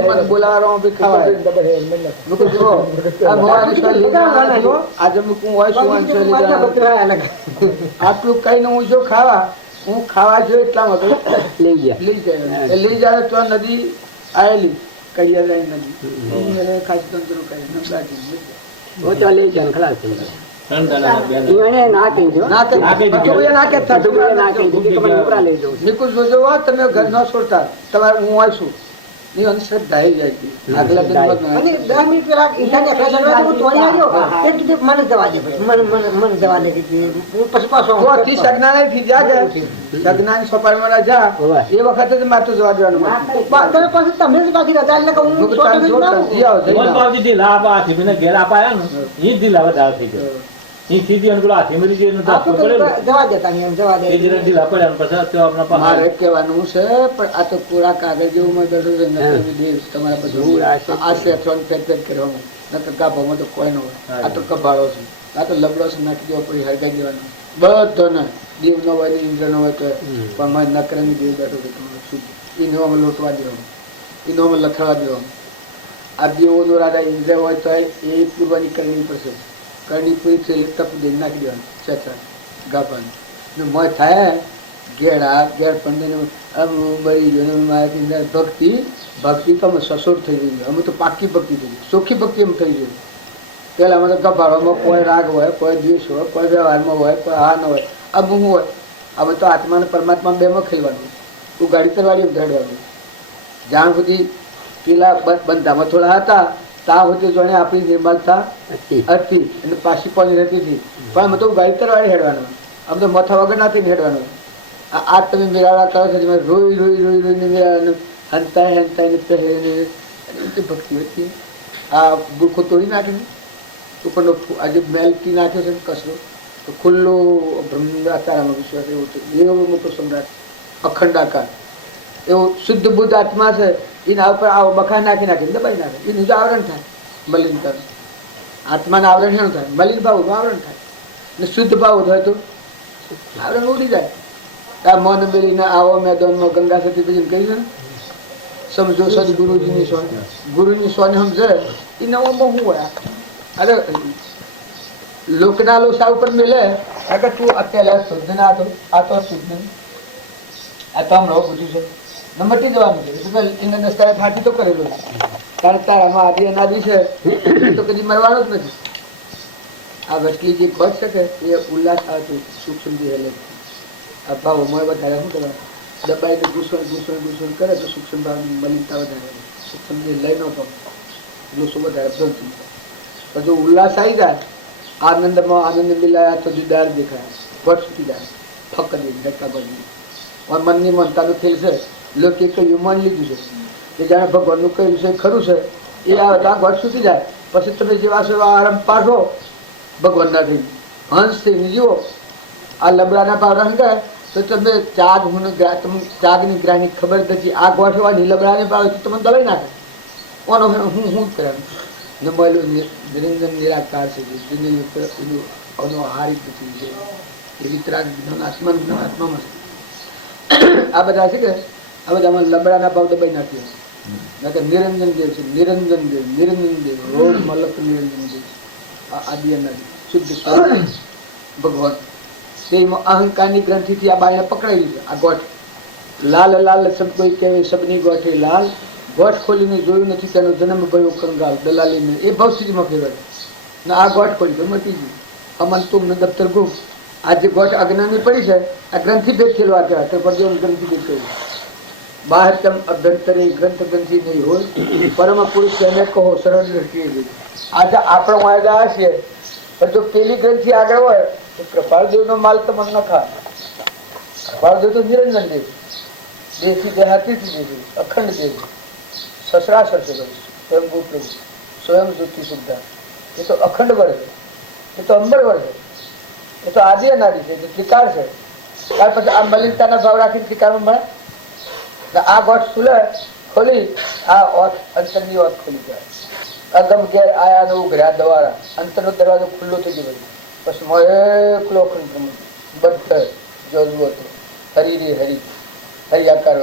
મને બોલાવાનો બી ખાવાય મુકો જો આ મોવાની શૈલી આજે મુકું હોય શું શૈલી આટલું કઈ ન હું જો ખાવા હું ખાવા જો એટલામાં તો લઈ ગયા લઈ જાય તો નદી આવેલી કડિયા જાય નદી ખાસ તંત્ર કરી वो तो ले जान खलास થઈ ગયો એને ના કહીજો ના કે ના કે ના કહીજો કે મને ઉપરા લઈ જાઉં નિકુલ જોજો તમે ઘર ન છોડતા તમારે હું આવીશું ની અંધશ્રદ્ધા આવી જાય છે આગલા દિન અને 10 મિનિટ પેલા ઈંડાને ફેસલા હું તોડી આવ્યો એક કીધું મને જવા દે પછી મને જવા દે કે હું પછી પાછો તો કી સગનાને થી જા સગનાની સોપારમાં જા એ વખતે જ માતું જવા દેવાનું બાદરે પછી તમે જ બાકી રજા એટલે કહું હું છોટો જીઓ બાવજી દિલ આ બાત મને ઘેર આપાયા ને ઈ દિલ હવે દાવ થઈ ગયો ઈ સીધી અનગુલા હાથે મરી ગયો ને તો જવા દેતા નહીં જવા દે એ જરા દિલ આપાયા પછી તો આપણા પાસે મારે કહેવાનું છે પણ આ તો પૂરા કાગળ જેવું મેં દડો નથી દેવ તમારા પછી આ સેફ્રોન ફેર કરવાનું નકર કાપવામાં તો કોઈ ન હોય આ તો કબાળો છે આ તો લબડો છે નાખી દેવો પડી હરગાઈ દેવાનું બધોને દેવ ન હોય ને ઇન્દ્ર ન હોય તો પણ મારે નકરની દેવ બેઠો છે તમારે શું ઈનોમાં લોટવા દેવાનું ઈનોમાં લખવા દેવાનું આ દેવોનો રાજા ઇન્દ્ર હોય તો એ પૂરવાની કરવી પડશે કરણી પૂરી થઈ તપ દે નાખી દેવાનું ચેચા ગાપાનું ને મોય થાય ઘેર પંદર મરી ગયો મારાથી ભક્તિ તો અમે સસોર થઈ ગઈ અમે તો પાકી ભક્તિ થઈ ગઈ ચોખ્ખી ભક્તિ એમ થઈ ગઈ પેલા અમે તો ગભાડવામાં કોઈ રાગ હોય કોઈ દ્વેષ હોય કોઈ વ્યવહારમાં હોય કોઈ હા ન હોય આ હું હોય અમે તો આત્માને પરમાત્મા બેમાં ખેલવાનું તું ગાડી તરવાડી એમ ધડવાનું જાણ સુધી પેલા બંધામાં થોડા હતા ત્યાં સુધી જોડે આપણી નિર્મળતા હતી અને પાછી પાણી રહેતી હતી પણ અમે તો ગાડી તરવાડી હેડવાનું અમે તો મથા વગર નથી હેડવાનું આ તમે મેળાવડા કરો છો રોઈ રોઈને મેળાવાનું હંતાઈને પહેરીને ભક્તિ હતી આ બુરખો તોડી નાખીને ઉપરનો આજે મેલથી નાખ્યો છે કચરો તો ખુલ્લો બ્રહ્મતારામાં વિશ્વાસ એવો એવો મોટો સમ્રાટ અખંડાકાર એવો શુદ્ધ બુદ્ધ આત્મા છે એના ઉપર આવો બખા નાખીને દબાઈ નાખે એનું જો આવરણ થાય મલિન કર આત્માનું આવરણ શેનું થાય મલિન ભાવનું આવરણ થાય ને શુદ્ધ ભાવ થાય તો આવરણ ઉડી જાય આ મન મેળીને આવો મેદાનમાં ગંગા સતી પછી કહી છે ને સમજો સદગુરુજીની સોન ગુરુની સોને સમજે એ નવામાં શું હોય અરે લોકના લોસા ઉપર મેલે અગર તું અત્યારે શુદ્ધ ના આ તો શુદ્ધ આ તો હમણાં બધું છે મટી જવાનું છે એને નસ્તારે ફાટી તો કરેલું છે કારણ તારામાં આદિ અનાદિ છે તો કદી મરવાનું જ નથી આ વસલી જે ખોજ છે કે એ ઉલ્લાસ આવતું સુખ સમજી હેલે આ ભાવ મોય વધારે શું કરે દબાઈને ઘૂસણ કરે તો સૂક્ષ્મ ભાવની મલિનતા વધારે સૂક્ષ્મ જે લઈ ન પામ લોસો વધારે ભરતું પછી ઉલ્લાસ આવી જાય આનંદમાં આનંદ મિલાયા તો દીદાર દેખાય ઘટ છૂટી જાય ફક્ત ધક્કા બની મનની મનતાનું ખેલ છે લોકે કહ્યું મન લીધું છે કે જાણે ભગવાનનું કહ્યું છે ખરું છે એ આવે તો આ ઘટ છૂટી જાય પછી તમે જેવા છો એવા આરામ પાછો ભગવાનના થઈ હંસ થઈને જીવો આ લબડાના પાવડા ગયા તો તમે ચાગની ગ્રાહની ખબર નથી આ ગોઠવાની લબડાને પાવે તો તમે દબાઈ નાખે કોનો હું કરવાનું ને મળ્યું નિરંજન નિરાકાર છે હારી નથી છે એ વિતરાગ આત્મામાં આ બધા છે કે આ બધામાં લબડાના ભાવ દબાઈ નાખ્યો નિરંજન દેવ છે નિરંજન દેવ રોજ મલક નિરંજન દેવ આદિ શુદ્ધ ભગવાન તેમાં અહંકારની ગ્રંથિથી આ બાઈને પકડાઈ છે આ ગોઠ લાલ લાલ શબ્દ કોઈ કહેવાય શબ્દની ગોઠે લાલ ગોઠ ખોલીને જોયું નથી તેનો જન્મ ભયો કંગાલ દલાલીને એ ભવસ્થિતિમાં ફેરવાય ને આ ગોઠ ખોલી તો મટી ગઈ અમન તુમ ને દફતર ગુમ આ જે ગોઠ અજ્ઞાની પડી છે આ ગ્રંથિ ભેદ ખેલવા કહેવાય તો પરદેવ ગ્રંથિ ભેદ કહ્યું બહાર તમ અભ્યંતરે ગ્રંથ ગ્રંથિ નહીં હોય પરમ પુરુષ એને કહો સરળ દ્રષ્ટિએ ગઈ આજે આપણો વાયદા હશે પણ જો પેલી ગ્રંથિ આગળ હોય તો કૃપાળદેવનો માલ તો મન ન ખા કૃપાળદેવ તો નિરંજન દેવ દેશી દેહાતીથી દેવી અખંડ દેવી સસરાસર છે સ્વયંભૂ પ્રભુ સ્વયં જ્યોતિ શુદ્ધા એ તો અખંડ વર છે એ તો અંબર વર છે એ તો આદિ અનાદિ છે, ત્રિકાળ છે. ત્યાર પછી આ મલિનતાના ભાવ રાખીને ત્રિકાળમાં મળે. આ ગોઠ ખુલે ખોલી આ ઓઠ અંતરની ઓઠ ખોલી જાય. અગમ ઘેર આયા ને ઉઘર્યા દવારા અંતરનો દરવાજો ખુલ્લો થઈ ગયો. પછી એકલો બધે જોજવો હતો હરી હરી હરિયાકાર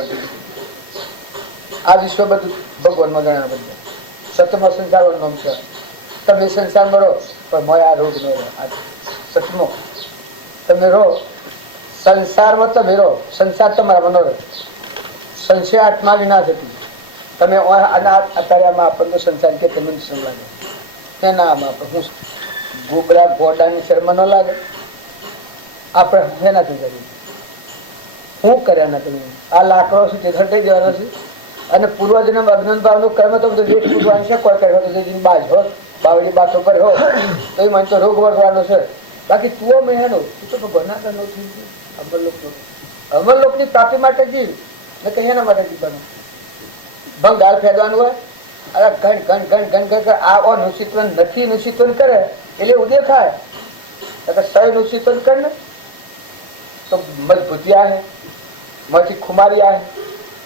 આ વિશ્વ બધું ભગવાનમાં ગણા બધા સતમો સંસાર નામ છે. તમે સંસારમાં રહો પણ મોય આ રોગ નો રહો. સતમો તમે રહો સંસારમાં, તમે રહો સંસાર તમારા મનો રહે. સંશય આત્મા વિના થતી. તમે અત્યારે આમાં આપણને સંસાર કે તમે શું લાગે તેના આમાં હું ગોબરા ગોડાની શર્મા ન લાગે. આપણે શેનાથી કરીએ? શું કર્યા ના તમે? આ લાકડો છે તે થટી દેવાનો છે અને પૂર્વજન્મ અજ્ઞાન ભાવનું કર્મ તો બધું વેચ પૂરવાનું છે. કોઈ કર્યો તો બાજ હોત બાવડી બાતો પર હો તો એ મને તો રોગ વળવાનો છે. બાકી તું મહેનો તું તો ભગવાનના કરનો થઈ ગયું. અમરલોકની પ્રાપ્તિ માટે જીવ ને કઈ એના માટે જીવવાનું. ભંગ દાળ ફેંકવાનું હોય અરે ઘણ ઘણ ઘણ ઘણ ઘણ આ નુષિત્વ નથી નુષિત્વ કરે એટલે ઉદય ખાય. સય નુષિત્વ કરે ને તો મજબૂતી આવે, માંથી ખુમારી આવે,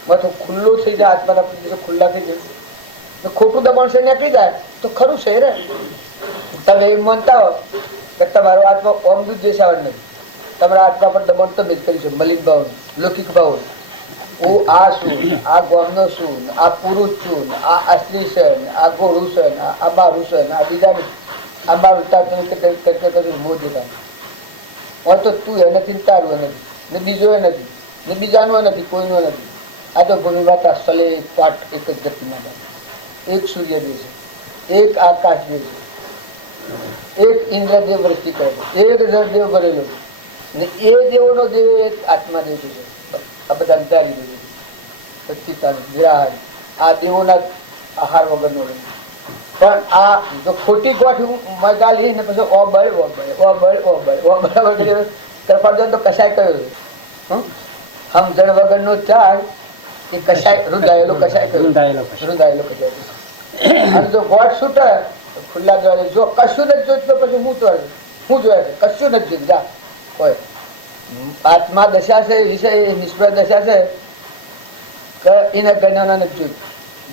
માથું ખુલ્લું થઈ જાય. આત્માના ખુલ્લા થઈ જાય. ખોટું દબાણ છે નીકળી જાય તો ખરું છે રે. તમે એમ માનતા હો કે તમારો આત્મા ઓમ દૂધ દેશાવર નથી. તમારા આત્મા પર દબાણ તમે જ કરીશું. મલિન ભાવ લૌકિક ભાવ હું આ છું, આ ગોમનો છું, આ પુરુષ છું, આ સ્ત્રી છે, આ ગોળું છે, આ મારું છે, આ બીજા આ મારું તારું મો દેતા હોય તો તું એ નથી તારું એ નથી ને બીજો એ નથી ને બીજાનો નથી કોઈનો નથી. આ તો ભૂમિ માતા સલે પાઠ એક જ ગતિમાં જાય. એક સૂર્યદેવ છે, એક આકાશદેવ છે, એક ઇન્દ્રદેવ વૃષ્ટિ કરે છે, એક જળદેવ ભરેલો ને એ દેવોનો દેવ એક આત્માદેવ છે. આ બધા વિચારી દેવ સચિતાન વિરાજ આ દેવોના આહાર વગરનો રહે. પણ આ જો ખોટી ગોઠ મગાલી ને પછી ઓ બળ ઓ બળ ઓ બળ ઓ બળ ઓ બરાબર કરપાડો તો કસાય કયો છે. સમજણ વગરનો ચાર એ કસાય રૂંધાયેલો કસાય કયો રૂંધાયેલો કસાય. અને જો ગોઠ છૂટે ખુલ્લા દ્વારે જો કશું નથી જોયું તો પછી હું જોયા છે કશું નથી જોયું. જા હોય આત્મા દશા છે વિષય નિષ્ફળ દશા છે કે એને ગણના નથી જોયું.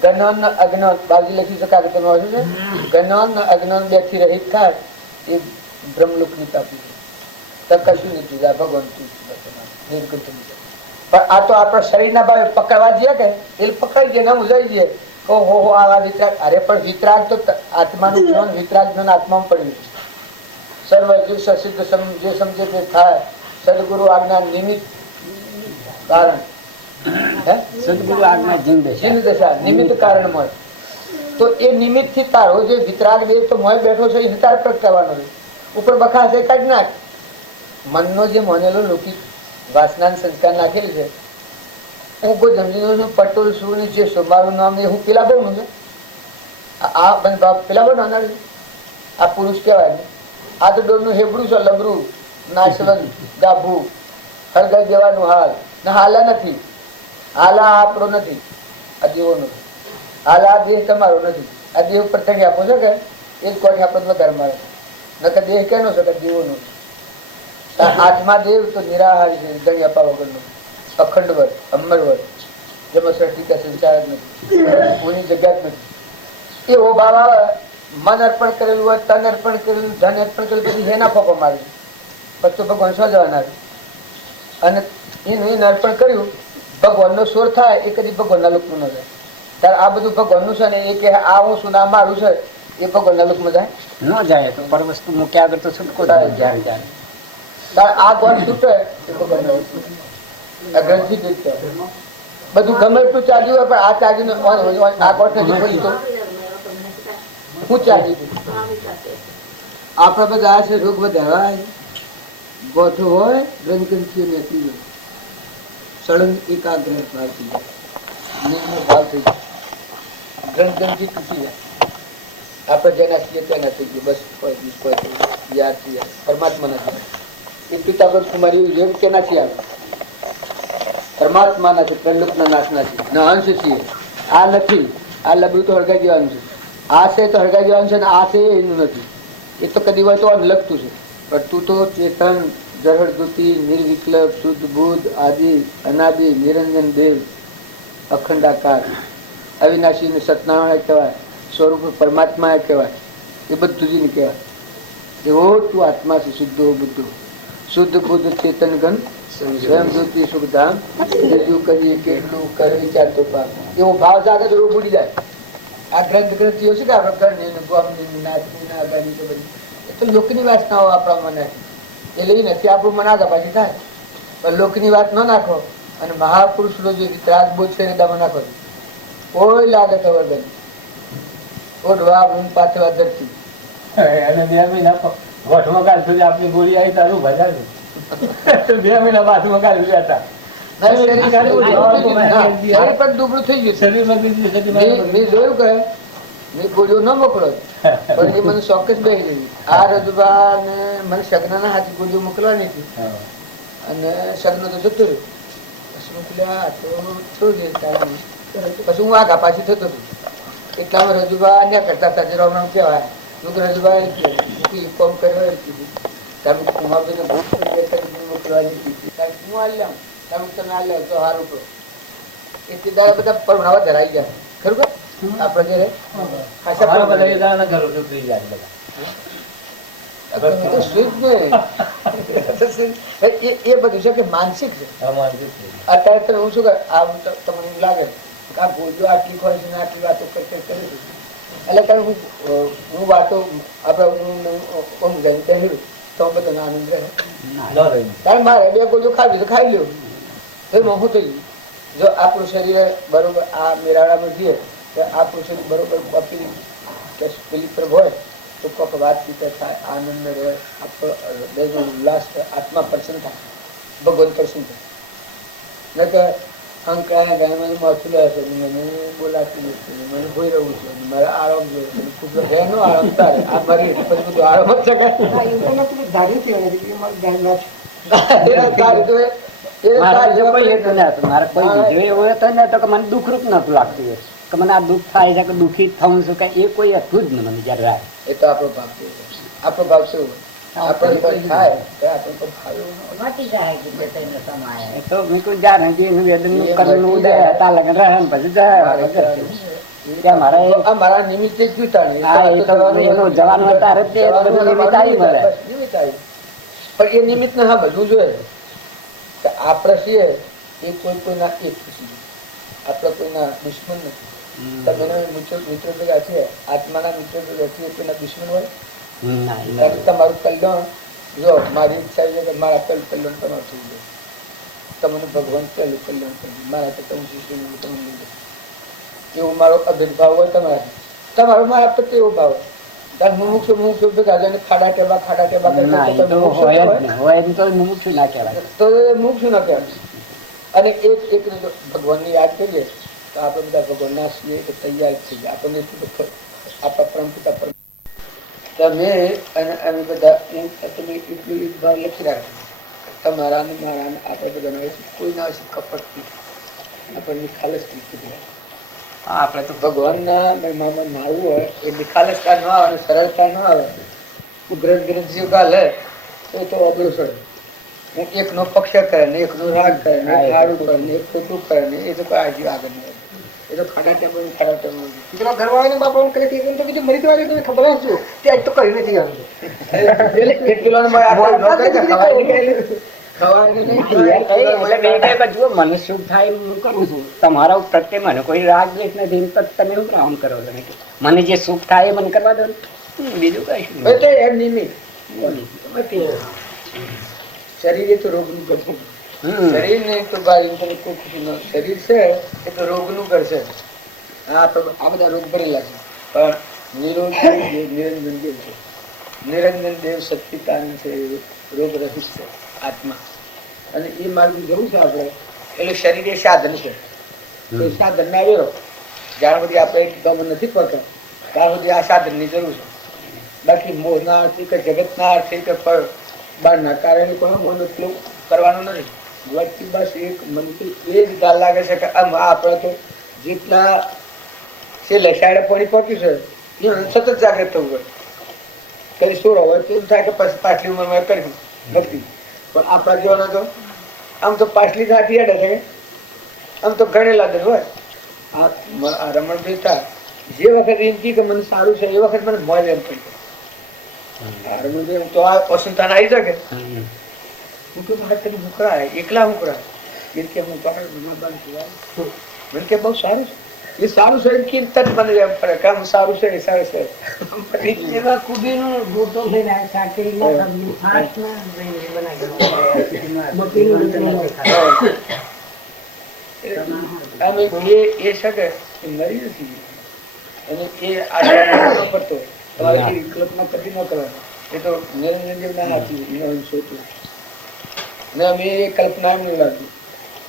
જ્ઞાન અજ્ઞાન બાજી લખી શકાય તમે વાંચ્યું છે? જ્ઞાન અજ્ઞાન બે થી રહિત થાય એ બ્રહ્મલોક ની પ્રાપ્તિ છે. કશું નથી ભગવાન નિર્ગુણ. પણ આ તો આપણા શરીરના ભાવે પકડવા જઈએ કે એ પકડી દે ને ઉજાઈ જઈએ હો આવા વિતરાગ. અરે પણ વિતરાગ તો આત્માનું જ્ઞાન વિતરાગ જ્ઞાન આત્મામાં પડ્યું છે. સર્વ જે સિદ્ધ જે સમજે તે થાય. સદગુરુ આજ્ઞા નિમિત્ત કારણ સદગુરુ આજ્ઞા જીન દશા નિમિત્ત કારણ મળે તો એ નિમિત્ત થી તારો જે વિતરાગ દેવ તો મોય બેઠો છે એ તાર પ્રગટ કરવાનો છે. ઉપર બખાશે કાઢ નાખ. મનનો જે માનેલો લૌકિક વાસના સંસ્કાર નાખેલ છે હું કોઈ સમજી છું પટોલ શું ને જે મારું નામ એ હું પેલા બહુ નું છે. આ પેલા બહુ નાના આ પુરુષ કહેવાય ને. આ તો ડોરનું હેબડું છે લબરું નાશવંત ગાભું હળગાઈ દેવાનું હાલ ને હાલા નથી. હાલા આપણો નથી, આ દેવો નથી. હાલા આ દેહ તમારો નથી. આ દેહ ઉપર તણી આપો છો કે એ જ કોઠી આપણને વધારે મારે નકર દેહ કેનો છે કે દેવો નો. આત્મા દેવ તો નિરાહારી છે ગણી આપવા વગરનો અખંડ વર અમર વર જેમાં સૃષ્ટિ કે સંચાર જ નથી કોની જગ્યા જ નથી. એવો ભાવ આવે મન અર્પણ કરેલું હોય તન અર્પણ કરેલું ધન અર્પણ કરેલું પછી એના ફોપો મારે પછી તો ભગવાન શું જવાના. અને એનું અર્પણ કર્યું ભગવાનનો સોર થાય એ કદી ભગવાનના લોકમાં ન જાય. ત્યારે આ બધું ભગવાનનું છે ને એ કે આ હું શું ના મારું છે એ ભગવાનના લોકમાં જાય ન જાય તો પર વસ્તુ મૂક્યા આગળ તો છૂટકો જાય જ્યારે ત્યારે. ત્યારે આ ગોળ છૂટે એ ભગવાનના લોકમાં આ ગ્રંથિ બધું ગમે એટલું ચાલ્યું હોય પણ આ ચાલ્યું આ ગોળ નથી ખોલી તો હું ચાલી આપડે બધા આ છે રોગ વધારવા ગોઠો હોય ગ્રંથિ નથી હોય સળંગ એકાગ્ર ભાવ થઈ જાય ભાવ થઈ જાય ગ્રંથિ તૂટી જાય. આપણે જેના છીએ તેના થઈ ગયું બસ યાદ છીએ પરમાત્મા નથી. એ પિતાગત કુમારી જેમ કેનાથી આવે પરમાત્મા નથી ત્રણલોકના નાશના છે ન અંશ છીએ. આ નથી આ લબડું તો હળગાઈ દેવાનું છે. આ છે તો હળગાઈ દેવાનું છે ને આ છે એનું નથી. એ તો કદી હોય તો લગતું છે પણ તું તો ચેતન, જરહદૂતિ, નિર્વિકલ્પ, શુદ્ધ બુદ્ધ, આદિ અનાદિ નિરંજન દેવ, અખંડાકાર, અવિનાશી ને સત્યનારાયણ કહેવાય, સ્વરૂપ પરમાત્મા કહેવાય, એ બધું જ ને કહેવાય. એવો તું આત્મા છે, શુદ્ધો બુદ્ધો, શુદ્ધ બુદ્ધ ચેતન ગણ સ્વયં જ્યોતિ સુખધામ, બીજું કરીએ કેટલું કરે વિચાર તો પાપ. એવો ભાવ જાગે તો રોગ ઉડી જાય. આ ગ્રંથિઓ છે કે આપણે ઘરની ગોમની નાચની ના ગાડી તો બધી એ તો લોકની વાસનાઓ આપણા મને એ લઈ નથી આપણું મન આગળ પાછી થાય. પણ લોકની વાત ન નાખો અને મહાપુરુષનો જે ત્રાસબોધ છે દામાં નાખો, કોઈ લાગે તો વગર ઓઢવા ઊંઘ પાથવા ધરતી. અને 2 મહિના ગોઠમાં કાલ સુધી આપની ગોળી આવી તારું ભજાયું. 2 મહિના બાથમાં કાલ હતા. દુબળું થઈ ગયું શરીરમાં. મેં જોયું કે મેં ગોળીઓ ન મોકલો પણ એ મને ચોક્કસ બેસી ગઈ. આ રજવા ને મને સગના હાથી ગોળીઓ મોકલવાની હતી અને સગનો તો જતો રહ્યો. પછી મોકલ્યા તો થોડું પછી હું આગા પાછી થતો હતો. એટલામાં રજુબા અન્ય કરતા હતા જરા હમણાં કહેવાય રજુબા કોમ કર્યો મોકલવાની હું આલ્યા તમે આલ્યા તો સારું કરો. એટલી દાડા બધા પરણાવા ધરાઈ ગયા ખરું આપડે ઘરે એ બધું છે કે માનસિક છે. અત્યારે તમે હું શું કર તમને એવું લાગે કે આ ભોજો આટલી ખોરી છે આટલી વાતો કરી એટલે કારણ હું વાતો આપડે તો બધાનો આનંદ રહે. કારણ મારે 2 ગોળીઓ ખાઈ લીધું ખાઈ લ્યો તો શું થઈ ગયું. જો આપણું શરીર બરોબર આ મેરાડામાં જઈએ તો આપણું શરીર બરોબર પેલી તરફ હોય તો કોઈક વાતચીત થાય, આનંદ રહે, આપણો ઉલ્લાસ થાય, આત્મા પ્રસન્ન થાય, ભગવાન પ્રસન્ન થાય. નહીં તો અંકળાયા ગયા મને માથું હશે, મને બોલાતું નથી, મને ભોઈ રહ્યું છે, મારે આરામ જોઈએ ખૂબ રહેનો આરામ થાય. આ મારી પછી બધું આરામ જ છે મને દુઃખરૂપ નતું લાગતું કે મને આ દુઃખ થાય છે કે દુઃખી થવું છું કે એ કોઈ હતું જ મને જયારે રાય. એ તો આપણો ભાવ છે. આપણો ભાવ શું આપણે કોઈ થાય તો આપણો તો ભાવ તો મેં કોઈ જા નહીં વેદન નું કર્મ ઉદય હતા લગન રહે પછી જાય મારા નિમિત્તે જ જવાનું હતા બધું નિમિત્ત આવી મળે. પણ એ નિમિત્ત ને હા બધું જોઈએ કે આપણે છીએ એ કોઈના એક ખુશી આપણે કોઈના દુશ્મન નથી. તમે મિત્રો ભેગા છે આત્માના મિત્રો ભેગા છે કોઈના દુશ્મન હોય તમારું કલ્યાણ. જો મારી ઈચ્છા છે કે મારા કલ્યાણ તમારું થઈ જાય. તમને ભગવાન પહેલું કલ્યાણ કરી મારા કરતા હું શિષ્ય તમને લઈ જાય એવો મારો અભેદભાવ હોય તમારો મારા પ્રત્યે એવો ભાવ હોય. મુમુક્ષુ ભેગા જઈને ખાડા ટેબા તો મુમુક્ષુ ના કહેવાય. અને એક ભગવાનની યાદ કરીએ તો આપણે બધા ભગવાનના છીએ કે તૈયાર થઈ જાય. આપણને આપણા પરમપિતા તમે અને અમે બધા તમે એટલું ભાવ લખી રાખજો તમારા ને મારા આપણે બધા કોઈ ના હશે કપટ આપણને ખાલસ કીધું. આપણે તો ભગવાનના મહિમામાં નાવું હોય એ નિખાલસતા ન આવે સરળતા ન આવે. ગ્રંથ જીવ ગાલે તો અબળું સડે. હું એકનો પક્ષ કરે ને એકનો રાગ કરે ને સારું કરે ને એક ખોટું કરે ને એ તો કોઈ આજી આગળ નહીં. એ તો ખાડા ટેબલ પેલો ઘરવાળાને બાપા કરે તો બીજું મરી જવા તમે ખબર છું ત્યાં તો કરી નથી મને સુખ થાય હું કરું છું. તમારા પ્રત્યે મને કોઈ રાગ દ્વેષ નથી તમે શું આમ કરો છો. મને જે સુખ થાય એ મને કરવા દો બીજું કઈ શરીર એ તો રોગનું કરશે. શરીર ને તો શરીર છે એ તો રોગનું કરશે. આ બધા રોગ ભરેલા છે પણ નિરંજન દેવ છે. નિરંજન દેવ સત્યતાન છે, રોગ રહિત છે આત્મા. અને એ માર્ગ જવું છે આપણે એટલે શરીર એ સાધન છે. સાધન ના આવ્યો જ્યાં સુધી આપણે એકદમ નથી પહોંચતા ત્યાં સુધી આ સાધન ની જરૂર છે. બાકી મોહના અર્થી કે જગતના અર્થી કે બહારના કારણે કોઈ મોહ એટલું કરવાનું નથી. વચ્ચે બસ એક મનથી એ જ ખ્યાલ લાગે છે કે આમ આપણે તો જેટલા છે લસાડે પાણી પહોંચ્યું છે એ સતત જાગૃત થવું હોય. કઈ 16 હોય તો એમ થાય કે પછી પાછલી ઉંમરમાં કરી નથી. પણ આપણા જેવાનો તો આમ તો પાછલી ગાંઠી હેડે છે, આમ તો ગણેલા જ હોય. આ રમણભાઈ હતા જે વખત એમ કે મને સારું છે એ વખત મને મોજ એમ પડી. રમણભાઈ તો આ વસંતાને આવી શકે હું કે હુકરા એકલા હુકરા એમ કે હું તો મને કે બહુ સારું છે. એ સારું છે કે તરત મને એમ પડે કે આમ સારું છે એ સારું છે. એવા કુબીરનો ગોટો લઈને આવ્યા, સાકરીના સબ્જી, ફાટના બનાવી એ શકે એ મરી નથી અને એ આશા પડતો તમારે કલ્પના કદી ન કરવાની. એ તો નિરંજન ના હાથી સોચું ને અમે એ કલ્પના એમ નહીં લાગતું.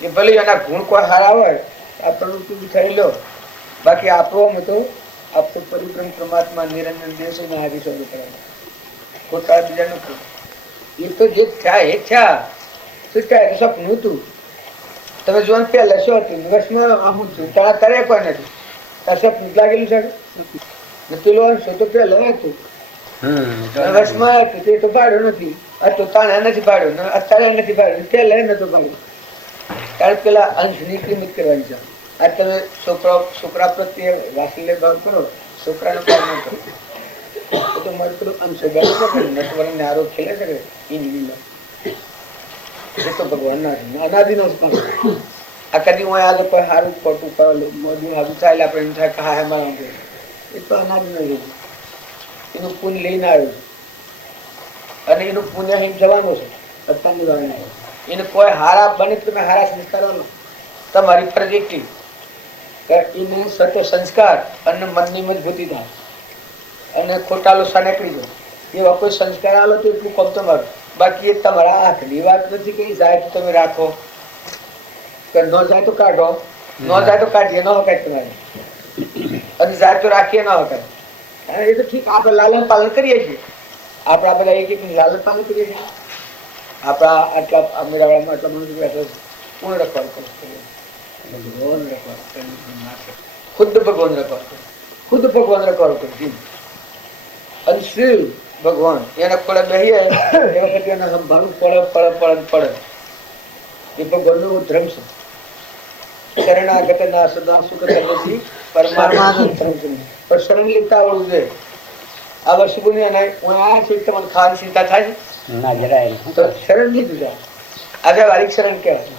એ ભલે એના ગુણ કોઈ સારા હોય આ પ્રવૃત્તિ થઈ લો, બાકી આપણો અમે તો આપણું પરિક્રમ પરમાત્મા નિરંજન દેશો ના હાથી શરૂ કરવાના, ખોટા બીજા નથી. એ તો જે થયા એ થયા શું થાય સપનું હતું. તમે જોવાનું પેલા શું હતું વર્ષમાં આમ છું તારા તરે કોઈ નથી તાર સપનું લાગેલું છે ને પેલો અંશો તો પેલા હતું વર્ષમાં હતું તે તો ભાડ્યો નથી, તો તાણે નથી ભાડ્યો અત્યારે નથી ભાડ્યો પેલા નતો ભાડ્યો. ત્યારે પેલા અંશની કિંમત કરવાની છે. આ તમે છોકરા પ્રત્યે વાત્સલ્ય ભાવ કરો, છોકરાનો ભાવ ન કરો તો મારે પેલો અંશ નટવર ને આરોપ ખેલે છે એ તો ભગવાન ના અનાદિ નો આ કદી હું આજે કોઈ સારું ખોટું કરેલું મોદું સારું ચાલે આપણે એમ થાય કે હા મારા એ તો અનાદિ નો એનું પુણ્ય લઈને આવ્યું છે અને એનું પુણ્ય અહીં જવાનું છે. અત્યારની વાત એને કોઈ હારા બને તમે હારા સંસ્કાર તમારી ફરજ એટલી એને સત્ય સંસ્કાર અને મનની મજબૂતી થાય અને ખોટા લોસા નીકળી જાય એવા કોઈ સંસ્કાર આલો તો એટલું કમ તમારું. બાકી એ તમારા હાથની વાત નથી કે જાય તો તમે રાખો, ન જાય તો કાઢો, ન જાય તો કાઢીએ, ન હકાય તમારે, અને જાય તો રાખીએ, ન હકાય. એ તો ઠીક આપણે લાલન પાલન કરીએ છીએ, આપણા બધા એક એક લાલન પાલન કરીએ છીએ. આપણા આટલા મેળાવાળામાં આટલા માણસો બેઠો કોણ રખવાડ કરે? ભગવાન રખવાડ કરે, ખુદ ભગવાન રખવાડ કરે, ખુદ ભગવાન રખવાડ કરે. અને શ્રી ભગવાન એના પડે બેહીએ એ વખતે એને સંભાળવું પડે. એ ભગવાનનો ધર્મ છે. શરણાગત ના સદા સુખ નથી પરમાત્મા ધર્મ છે. પણ શરણ લેતા આવડવું જોઈએ. આ વર્ષ બોલી અને હું આ છું તમને ખાવાની ચિંતા થાય છે ના જરાય તો શરણ લીધું જાય. આજે વારિક શરણ કહેવાય.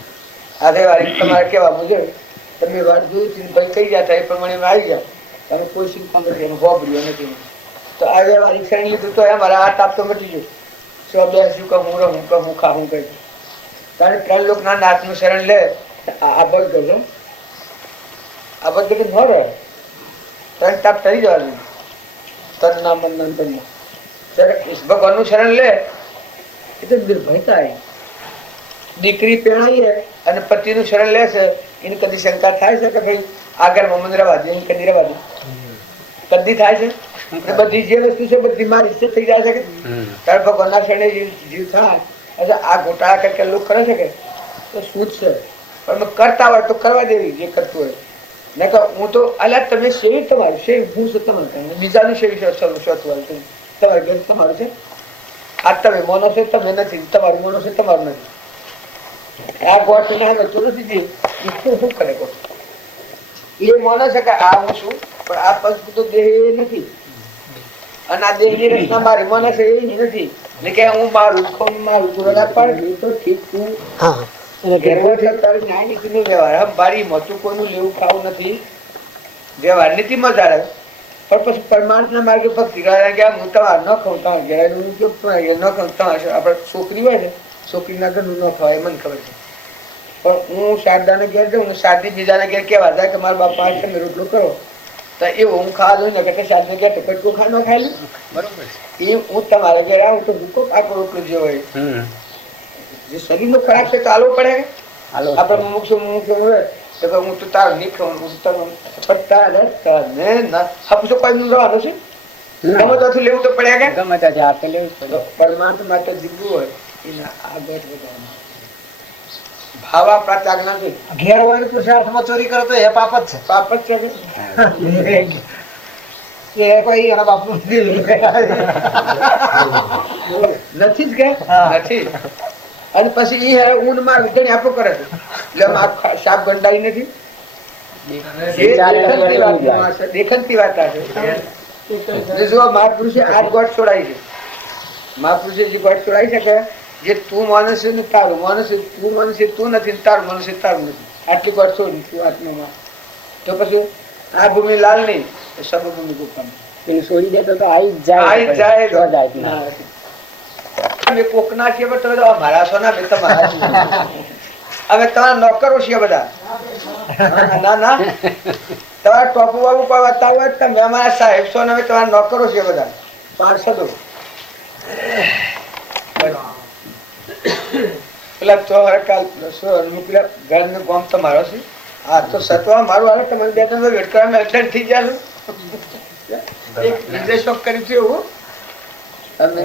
આજે વારિક તમારે કહેવા જોઈએ તમે વાત જોયું ભાઈ કઈ જતા એ પ્રમાણે આવી જાવ, તમે કોઈ ચિંતા નથી એનું હોબર્યું નથી. તો આજે વારિક શરણ લીધું તો મારા હાથ આપતો મટી ગયો. શું બેસું કે હું રહું કે હું ખાવું કઈ કારણ 3 લોક ના નાથ નું શરણ લે આ બધ ગયો આ બધ ન રહે 3 તાપ થઈ જવાનું તન ના મન ના તન ભગવાન નું શરણ લે એ તો નિર્ભયતા. દીકરી પહેણાઈએ અને પતિ નું શરણ લે છે એની કદી શંકા થાય છે કે ભાઈ આગળ મમન રવા દે કદી રવા દે કદી થાય છે? બધી જે વસ્તુ છે બધી મારી રીતે થઈ જાય છે કે તારે ભગવાન ના શરણે જીવ થાય. આ ગોટાળા કરકે લોકો કરે છે કે તો શું છે પણ કરતા હોય તો કરવા દેવી જે કરતું હોય ને કે હું તો અલ્યા તમે સેવી તમારું સેવી હું છું તમારું બીજાનું સેવી શોધવાનું તમારું ઘર તમારું છે. આ તમે મોનો છે તમે નથી, તમારું મોનો છે તમારું નથી. આ ગોઠ ના નથી શું કરે એ મોનો છે કે આ હું છું પણ આ પગ તો દેહ નથી અને આ દેહ ની રચના મારી મને છે એ નથી ને કે હું મારું ખોન મારું પણ એ તો ઠીક છું. ન્યાય નીતિ નો વ્યવહાર બારી મોટું કોઈનું લેવું ખાવું નથી વ્યવહાર નીતિ માં ચાલે. પણ પછી પરમાર્થ ના માર્ગે ભક્તિ કરે હું તમારે ન ખાઉં તમારે ઘેર ન ખાઉં તમારે આપડે છોકરી હોય ને છોકરી ના ઘરનું ન ખવાય મને ખબર છે. પણ હું શારદા ને ઘેર જાઉં શારદી બીજાને ઘેર કેવા જાય કે મારા બાપા તમે રોટલો કરો તો એવું હું ખાવા દઉં ને કે શારદી ઘેર કટકો ખા ન ખાઈ બરોબર એ હું તમારા ઘેર આવું તો ભૂકો આખો રોટલો જે હોય જે શરીર નો ખરાબ છે ચાલવો પડે. આપડે મુમુક્ષુ હોય તો હું તો તાર નહીં ખાવાનું હપસો કોઈ નું જવાનું છે ગમે તો લેવું તો પડે કે ગમે ત્યાં લેવું પડે. પરમાર્થ માટે જીવવું હોય એના આગળ વધવાનું ભાવ આપણા ત્યાગ નથી. ઘેર હોય પુરુષાર્થમાં ચોરી કરો તો એ પાપ જ છે. પાપ જ છે એ કોઈ એના બાપનું નથી જ કે નથી. અને પછી એ ઊનમાં ઘણી આપો કરે છે એટલે આમ સાપ ગંડાઈ નથી. દેખનતી વાત છે. જો મહાપુરુષે આ ગોઠ છોડાઈ છે, મહાપુરુષે જે ગોઠ છોડાઈ છે કે જે તું માનસ ને તારું માનસ, તું માનસ તું નથી, તારું માનસ તારું નથી, આટલી ગોઠ છોડી તું આત્મામાં. તો પછી આ ભૂમિ લાલ નહીં, સર્વભૂમિ ગોપાલ પેલું છોડી દેતો તો આવી જ જાય. અમે કોકના છીએ પણ તમે તો મારા છો ના, તમારા અમે તમારા નોકરો છીએ બધા. ના ના તમારા ટોપુ બાબુ કોઈ બતાવું હોય તમે અમારા સાહેબ છો ને અમે તમારા નોકરો છીએ બધા, પાર્ષદો. પેલા તો કાલ પેલા ઘર નું ગામ તમારો છે. હા તો સતવા મારું હાલે તમે બે ત્રણ વેટ કરવા એટલે થઈ જાય. એક નિર્દેશક કર્યું છે એવું અમે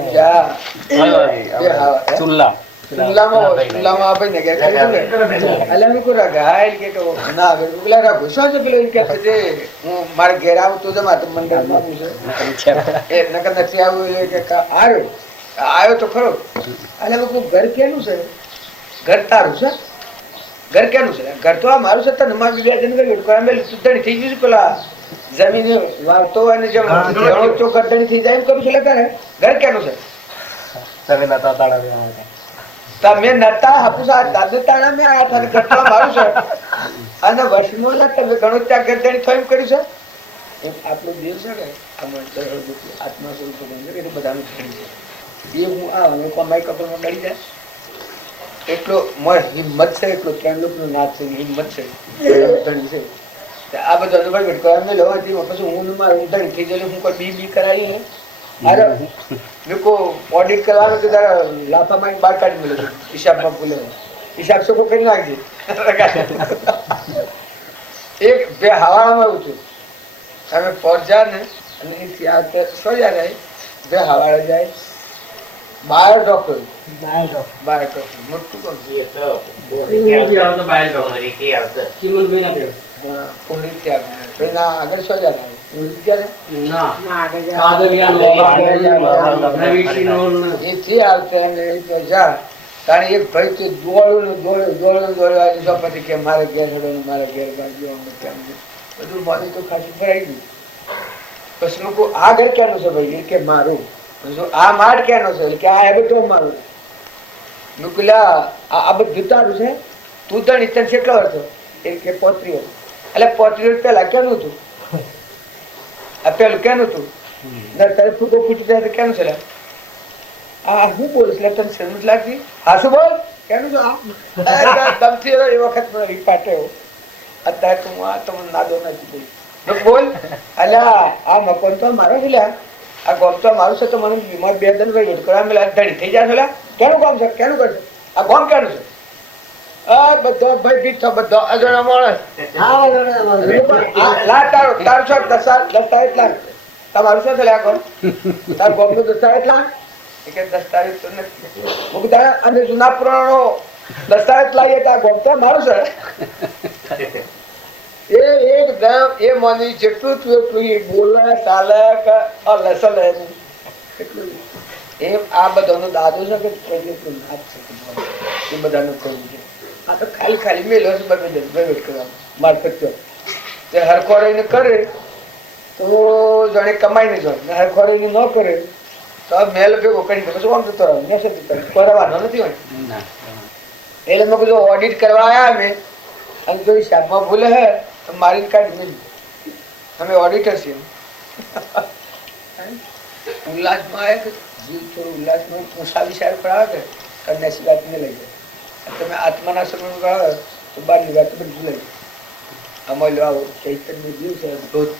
મારે ઘેર આવું તો મંડળ નથી આવું આવ્યો તો ખરો. એટલે ઘર કેનું છે? ઘર તારું છે? ઘર કેનું છે? ઘર તો આ મારું છે. તને મારું બે થઈ ગયું પેલા જમીન વાવતો હોય ને જેમ ગરદણી થઈ જાય એમ કરું છું. એટલે ઘર કેનું છે? તમે નતા હાપુસા દાદા તાણા મેં આ થાને ઘર તો મારું છે. અને વર્ષનો તમે ઘણું ત્યાં ગરદણી થઈ એમ કર્યું છે. આપણું દેવ છે ને આત્મા સ્વરૂપ એ બધાનું એ હું આ કમાઈ કપડમાં કરી જાય એટલો હિંમત છે, એટલો ત્રણ લોકો નો નાથ છે, હિંમત છે. આ બધો અનુભવ કરવા લેવાથી પછી હું મારું થઈ જાય. હું કોઈ બી કરાવી અરે લોકો ઓડિટ કરવાનું તો તારા લાફામાં બહાર કાઢી મળે હિસાબમાં ભૂલે હિસાબ શું કરી નાખજે. એક બે હવામાં આવું છું તમે પહોંચ્યા ને અને સોજા જાય બે હવાડે જાય બાર ડોક્ટર મોટું આગળ સોજા કારણ એક ભાઈ તો દોડ્યું પછી કે મારે ઘેર મારે ઘેર બધું મારી તો ખાસું ભરાઈ ગયું. પછી લોકો આ ઘર ક્યાંનું છે ભાઈ કે મારું, આ માળ ક્યાંનો છે કે આ બધું મારું. આ બધું તારું છે. તું તો નિતન કેટલો હતો એ કે પોત્રીઓ. એટલે પોત્રીઓ પેલા કેનું હતું? આ પેલું કેનું હતું? તારે ફૂટો ફૂટી જાય કેનું છે? આ હું બોલીશ એટલે તને સમજ લાગતી? હા શું બોલ કેનું છું? દમથી એ વખત પાટે અત્યારે તું આ તમને નાદો નથી બોલ. અલ્યા આ મકાન તો મારો છે, આ ગામ તો મારું છે. તો મને બીમાર બે દન ધડી થઈ જાય. કેનું કામ છે? કેનું કરશે? આ ગામ કેનું છે? બધા ભાઈ ભીખ છો બધા અજાણા માણસ. તારું છો દસ્તાવેજ લાગ. તમારું શું છે? આ ગામ તાર ગામ નું દસ્તાવેજ લાગ. દસ્તાવેજ તો નથી અને જૂના પુરાણો દસ્તાવેજ લાવીએ તો આ ગામ તો મારું છે. એ એકદમ એ મને જેટલું એટલું બોલે ચાલે લસલ એટલું એમ આ બધાનો દાદો છે કે એટલું નાચ છે એ બધાનું કરવું છે. આ તો ખાલી ખાલી મેલો છે કરવા મારફત તે હરખો રહીને કરે તો જાણે કમાઈ ને જાય, હરખો રહીને ન કરે તો મેલ ભેગો કરીને પછી આમ જતો મેસેજ કરવાનો નથી હોય. એટલે મેં કીધું ઓડિટ કરવા આવ્યા અમે અને જો હિસાબમાં ભૂલે હે મારી કાઢી મેલી. અમે ઓડિટર છીએ. ઉલ્લાસમાં આવે કે જીવ થોડું ઉલ્લાસમાં ઊંચા વિચાર પર આવે કે કન્યાસી વાત ને લઈ જાય. તમે આત્માના સમય કરો તો બહારની વાત બધું ભૂલાઈ જાય. આમાં આવો ચૈતન્ય જીવ છે અદભુત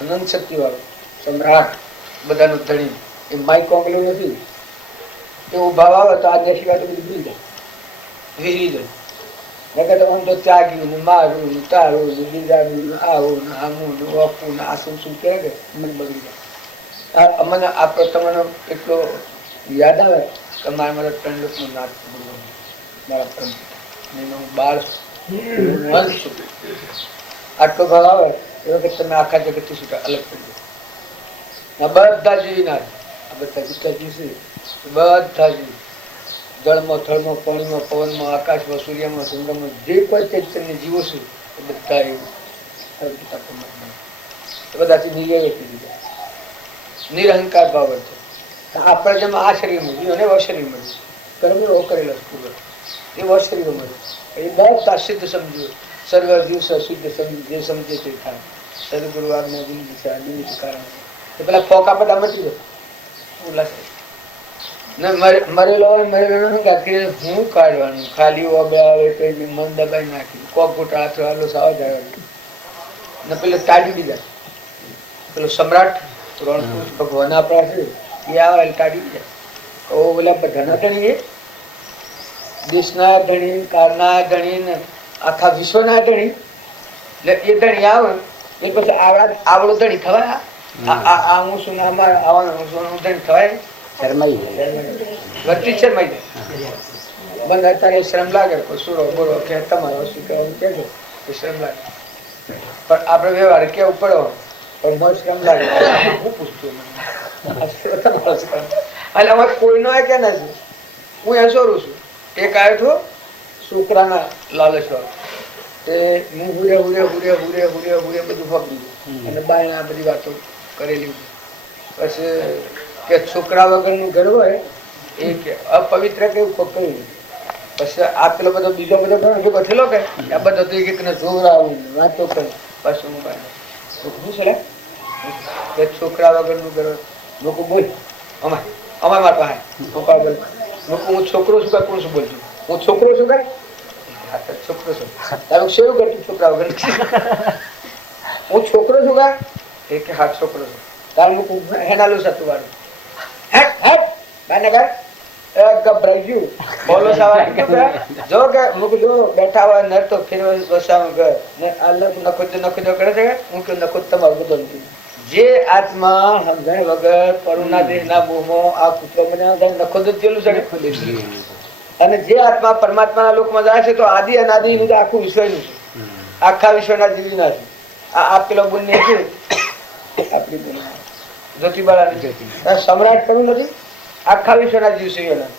અનંત શક્તિ વાળો સમ્રાટ બધાનું ધણી. એ માઇક કોંગલો નથી. એ ઉભા આવે તો આ દેશી વાત બધી ભૂલી જાય, વિસરી જાય. આમ તો ત્યાગી ને મારું ને તારું ને બીજાનું આવું ને આમું ને ઓપું ને આ શું શું કે મને બગડી જાય. મને આ તમને એટલો યાદ આવે કે મારા ત્રણ લોકનું નાચ મારા પ્રેમ હું બાળ વંશ છું. આટલો ભાવ આવે એ વખત તમે આખા જગતથી શું અલગ પડી જાય. આ બધા જીવના આ બધા જેટલા જીવ છે બધા જીવ જળમાં થળમાં પાણીમાં પવનમાં આકાશમાં સૂર્યમાં ચંદ્રમાં જે કોઈ ચૈતન્ય જીવો છે એ બધા એ બધાથી નિર્વ્યક્તિ દીધા નિરહંકાર ભાવ છે. આપણે જેમ આ શરીર મળ્યું અને એવા શરીર મળ્યું કર્મ એવો કરેલો એવા શરીરો મળ્યું એ બધા સિદ્ધ સમજ્યું સર્વ જીવ સિદ્ધ જે સમજે તે થાય સદગુરુ આજ્ઞા દિશા નિમિત્ત કારણ એ પેલા ફોકા બધા મટી જાય મરેલો હોય મરેલો શું હું કાઢવાનું ખાલી ઓબે આવે તો મન દબાઈ નાખી કોક ગોટા હાથ હાલો સાવ જાય ને પેલો તાડી દીધા પેલો સમ્રાટ રણપુર ભગવાન આપણા છે એ આવે તાડી દીધા ઓલા બધાના ધણી એ દેશના ધણી કાળના ધણી ને આખા વિશ્વના ધણી એટલે એ ધણી આવે એ પછી આવડો ધણી થવાય આ હું શું અમારે આવવાનું ધણી થવાય શરમાઈ વર્તી શરમાઈ જાય બંધ અત્યારે શ્રમ લાગે સુરો બોલો કે તમારો શું કહેવાનું કહેજો એ શ્રમ લાગે પણ આપણે વ્યવહાર કેવું પડો પણ મને શ્રમ લાગે હું પૂછતું એટલે અમારે કોઈનો કે નથી હું એ સોરું છું એક આવ્યો છો છોકરાના લાલચ તે હું હુરે હુરે હુરે હુરે હુરે હુરે બધું ફગી અને બાય બધી વાતો કરેલી પછી કે છોકરા વગરનું ઘર હોય એ કે અપવિત્ર કેવું કહ્યું પછી આ પેલો બધો બીજો બધો ઘણો ભેગો થયેલો કે આ બધો તો એક ને જોર આવું વાતો કરે પાછું હું બાય શું છે છોકરા વગરનું ઘર લોકો બોલ અમારે અમારે મારા પાસે પપ્પા બોલ હું છોકરો છું કોણ શું બોલશું હું છોકરો છું કઈ છોકરો છું તારું શેવું કરતું છોકરા વગર હું છોકરો છું કા એ કે હા છોકરો છું તારું હેનાલું સતું વાળું ગભરાઈ ગયું બોલો સવાર જો કે મૂકું જો બેઠા હોય નર તો ફેરવા બસાવું ઘર ને અલગ નખો કરે છે હું કે નખો તમારું બધું જે આત્મા સમજાય વગર પરુના દેહના મોહમાં આ પુત્ર મને નખો જેલું છે અને જે આત્મા પરમાત્માના લોકમાં જાય છે તો આદિ અનાદિ નું આખું વિશ્વનું છે આખા વિશ્વના જીવીના છે આ પેલો બુન છે આપણી બુન જ્યોતિબાળાની જ્યોતિ સમ્રાટ કરવું નથી આખા વિશ્વના જીવ છે એના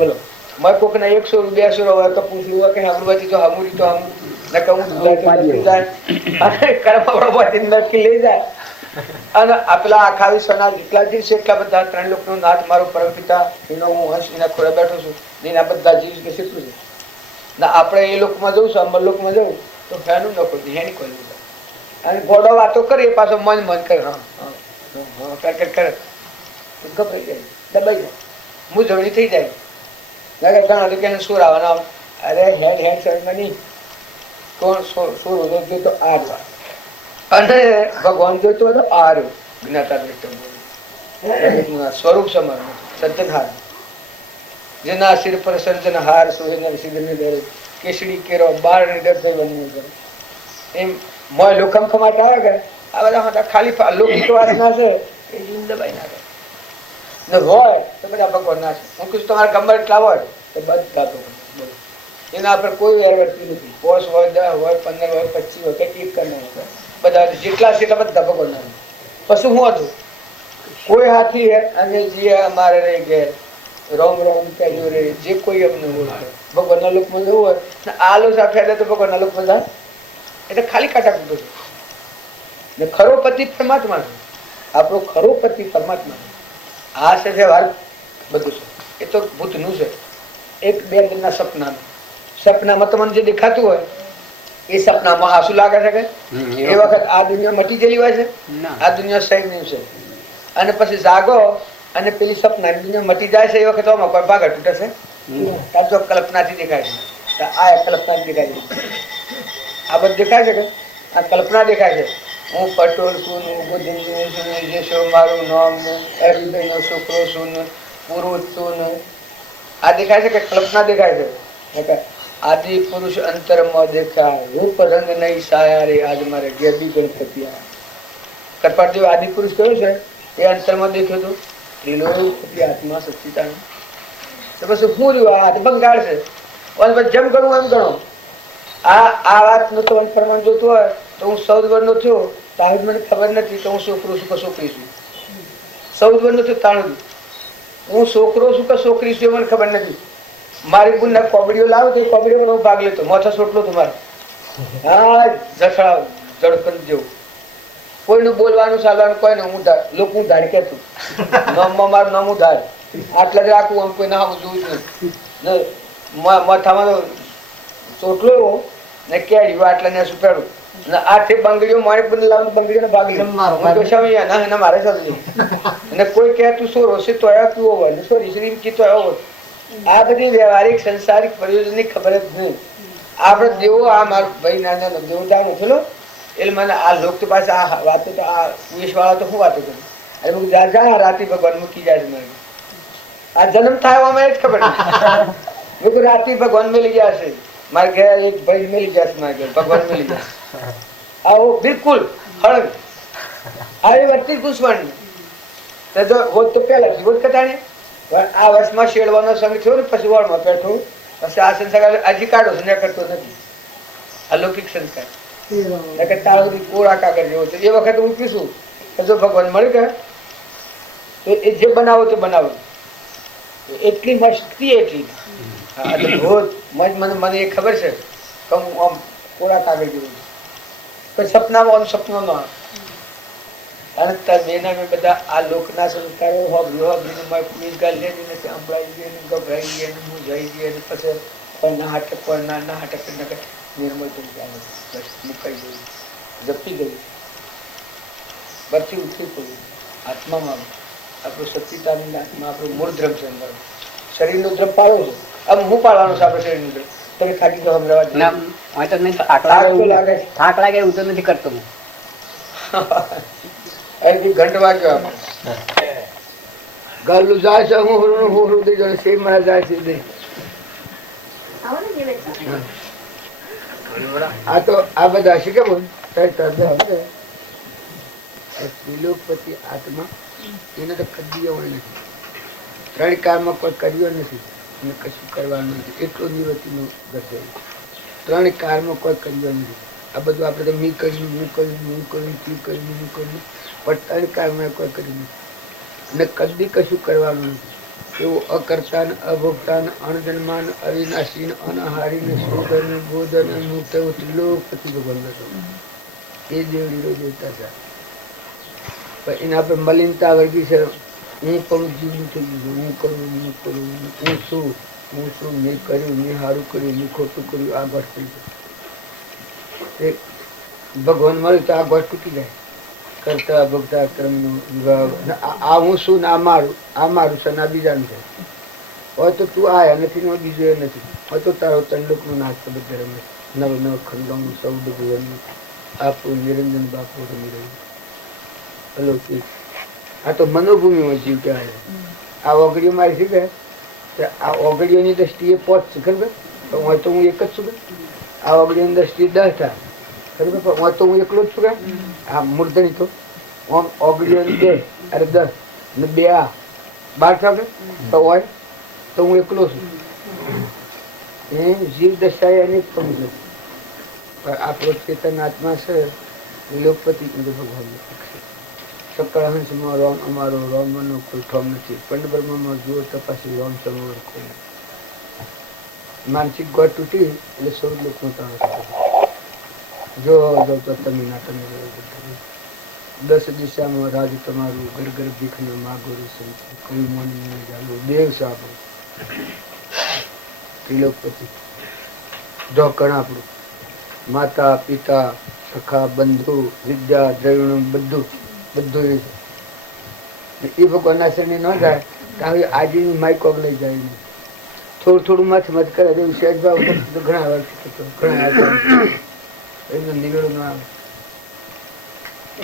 બોલો મેં કોક ના 100 200 હોય તો પૂછ્યું હોય કે હમુરવાથી તો હમુરી તો હમુર ન કહું જાય અને કર્મવાળો નક્કી લઈ જાય અને આપલા આખા વિશ્વના જેટલા જીવ છે એટલા બધા 3 લોકનો નાથ મારો પરમપિતા એનો હું હંસ એના ખોળે બેઠો છું એના બધા જીવ કે કેટલું છે ના આપણે એ લોકમાં જવું છું અમર લોકમાં જવું તો ફેનું ન કોઈ હેની કોઈ અને ગોડો વાતો કરીએ પાછો મન કરે હા કરે ગભરાઈ જાય દબાઈ જાય મૂંઝવણી થઈ જાય ઘણા તો કે સુર આવવાના અરે હેડ શર્મની કોણ સુર જોઈતો તો આ અને ભગવાન જોઈતો હતો આ જ્ઞાતા સ્વરૂપ સમરણ સર્જનહાર જેના શિર પર સર્જનહાર સોહેના સિદ્ધને દર કેસડી કેરો 12 ની ડર બનવું કરે એમ મોય લોકમ ખમાટ આવે કે આ બધા ખાલી લૌકિક વાસના છે એ જીવ દબાઈ નાખે ને હોય તો બધા ભગવાન ના છે હું કીધું તમારા ગંબર એટલા હોય તો બધા ભગવાન એના પર કોઈ વેરવર્તી નથી 5 હોય 10 હોય 15 હોય 25 હોય કેટલી કરના બધા જેટલા છે એટલા બધા ભગવાન ના પછી શું હતું કોઈ હાથી અને જે અમારે રહી ગયા રોમ રોમ કહેજો રે જે કોઈ અમને ઓળખે ભગવાનના લોકમાં જવું હોય ને આ લો સાથે તો ભગવાનના લોકમાં જાય એટલે ખાલી કાટા કૂટો છે ને ખરો પતિ પરમાત્મા છે આપણો ખરો પતિ પરમાત્મા આ છે વ્યવહાર બધું છે એ તો ભૂતનું છે 1-2 દિનના સપનામાં તમને જે દેખાતું હોય એ સપનામાં આંસુ લાગે છે કે એ વખત આ દુનિયા મટી ગયેલી હોય છે આ દુનિયા સહી નહીં છે અને પછી જાગો અને પેલી સપના દુનિયા મટી જાય છે એ વખત કોઈ ભાગ તૂટે છે આ તો કલ્પનાથી દેખાય છે આ કલ્પનાથી દેખાય છે આ બધું દેખાય છે કે આ કલ્પના દેખાય છે હું પટોળ છું મારું નામ હરિભાઈનો છોકરો છું પુરુષ છું આ દેખાય છે કે કલ્પના દેખાય છે આદિ પુરુષ અંતરમાં દેખાય રૂપ રંગ નહીં સાયા રે આજ મારે ગેબી ગણપતિ કટપાટદેવ આદિ પુરુષ કયો છે એ અંતરમાં દેખ્યો હતો ત્રિલોકી આત્મા સચ્ચિદાનંદ તો પછી હું રહ્યું આ બંગાળ છે જેમ ગણું એમ ગણો આ વાત નો તો પ્રમાણ જોતું હોય તો હું 14 વર્ષનો થયો તારે મને ખબર નથી કે હું છોકરો છું કે છોકરી છું 14 વર્ષનો તાણું. હું છોકરો છું કે છોકરી છું એ મને ખબર નથી. મારી બુન કોબડીઓ લાવે તો કોબડીઓ હું ભાગ લેતો, મોથો સોટલો તો મારે. હા, જસડા જડકન જેવું. કોઈનું બોલવાનું ચાલવાનું કોઈ ને. હું લોકો હું ધાડ કેતું મારું નામ હું ધાડ આટલા જ રાખવું. આમ કોઈ ના જોવું જ નથી. માથામાં ચોટલો ને કેળ્યું આટલા ને સુપેડું ને આઠે બંગડીઓ મારી પણ લાવ બંગડીઓ ભાગ લીધો મારે સાથે. અને કોઈ કહે તું શું રોશે તો આવ્યા તું હોય ને સોરી શ્રી કી તો આવ્યો હોય. આ બધી વ્યવહારિક સંસારિક પ્રયોજન ની ખબર જ નહીં. આપડે દેવો આ મારો ભાઈ નાના દેવદાન ઉઠેલો એટલે મને આ લોક તો પાસે આ વાતો તો આ વિશ વાળા તો શું વાતો કરું. અરે હું જા રાતે ભગવાન મૂકી જાય છે. આ જન્મ થાય અમે જ ખબર નહીં. રાતે ભગવાન મેલી ગયા છે. મારે ઘરે એક ભાઈ મેલી જશે, મારે ઘરે ભગવાન મેલી જશે. આવો બિલકુલ હળગ આવી વર્તી પૂછવાની હોત તો પેલા હોત કટાણી. આ વર્ષમાં શેડવાનો સંગ થયો ને પછી વળમાં બેઠું. પછી આ સંસ્કાર હજી કાઢો છે ને કરતો નથી. અલૌકિક સંસ્કાર તારો કોરા કાગળ જેવો છે. એ વખતે હું કીધું જો ભગવાન મળી ગયા તો એ જે બનાવો તો બનાવો. એટલી મસ્તી એટલી મને એ ખબર છે કે હું આમ કોરા કાગળ જેવું છું. સપનામાં સપનો ન આવે. અને બેના મેં બધા આ લોકના સંસ્કારો ગભરાઈ ગયા મૂંઝાઈ ગયા. પછી કોઈ ના હાટક કોઈ ના હાટક નિર્મળ થઈ ગયા. બસ મુકાઈ ગયું, જપી ગયું, પછી ઉઠી પડ્યું. આત્મામાં આપણું સચિદાનંદ આત્મા આપણું મૂળ દ્રમ છે. શરીરનું દ્રમ પાડો છે. હવે હું પાડવાનું છે આપણે શરીરનું દ્રમ. તમે ખાટી તો સમજાવવા થાક લાગે એવું તો નથી કરતો. ઘંટ વાગ્યો ગાલું જાય છે. હું હૃદય જાણે છે મારા જાય છે. આ તો આ બધા છે કે બોલ ત્રિલોકપતિ આત્મા એને તો કદી એવું નથી. 3 કાળમાં કોઈ કર્યો નથી અને કશું કરવાનું નથી. એટલો નિવૃત્તિનો ગતો 3 કાળમાં કોઈ કર્યો નથી. આ બધું આપણે તો મી કર્યું, હું કર્યું, હું કર્યું, તું કર્યું, હું કર્યું, પણ 3 કાળમાં કોઈ કર્યું નથી અને કદી કશું કરવાનું નથી. એવું અકર્તા ને અભોગતા ને અણજન્માન અવિનાશી ને અનહારી ને શોધન ને બોધન ને મુક્ત એવું ત્રિલોકપતિ ભગવાન હતો. એ દેવડીનો દેવતા હતા. પણ એના પર મલિનતા વર્ગી છે. હું કરું જીવનું થઈ ગયું. હું કરું, હું કરું, હું શું મેં કર્યું, મેં સારું કર્યું, મેં ખોટું કર્યું. આ ગોઠ થઈ જાય. ભગવાન મળ્યું તો આ ગોઠ તૂટી જાય. કરતા ભોગતા કર્મનો વિભાગ. આ હું શું ને આ મારું છે ને આ બીજાનું છે. હોય તો તું આયા નથી ને બીજું એ નથી. હોય તો તારો તંડુકનો નાશ તો બધે રમે. નવ નવ ખંડોનું સૌદ ભુવનનું આપું નિરંજન બાપુ રમી રહ્યું. અલૌકિક. આ તો મનોભૂમિમાં જીવ કહેવાય. આ ઓગડીઓ મારી શીખે. આ ઓગડીઓની દ્રષ્ટિએ 5 છે ખબર. હોય તો હું એક જ છું. આ ઓગડીઓની દ્રષ્ટિએ 10 થાય ખબર. પણ હોય તો હું એકલો જ છું. આ મૂર્ધની તો આમ ઓગડીઓની 2 અરે 10 ને 2 આ 12 થાય તો હોય તો હું એકલો છું. એ જીવ દશા એની પણ છે. પણ આપણો ચેતન આત્મા છે વિલોકપતિ ભગવાન. સકળ હંસમાં રોમ અમારો રોમનો કોઈ ઠોમ નથી. પંડબ્રહ્મમાં જુઓ તપાસી રોમ સમોર કોઈ. માનસિક ગોળ તૂટી એટલે 14 લોકનો તાળો જો તો તમે ના તમે 10 દિશામાં રાજ તમારું ઘર ઘર ભીખને માગો સંત કોઈ મોની જાગો દેવ સાહેબ ત્રિલોકપતિ. ઢોકણ આપણું માતા પિતા સખા બંધુ વિદ્યા દ્રવિણ બધું એ ભગવાનના શરણે ન જાય કારણ કે આજની માઇક લઈ જાય નહીં. થોડું મત કરે એવું સહેજ ભાવ તો ઘણા વાર એનો નિવેડો ન આવે.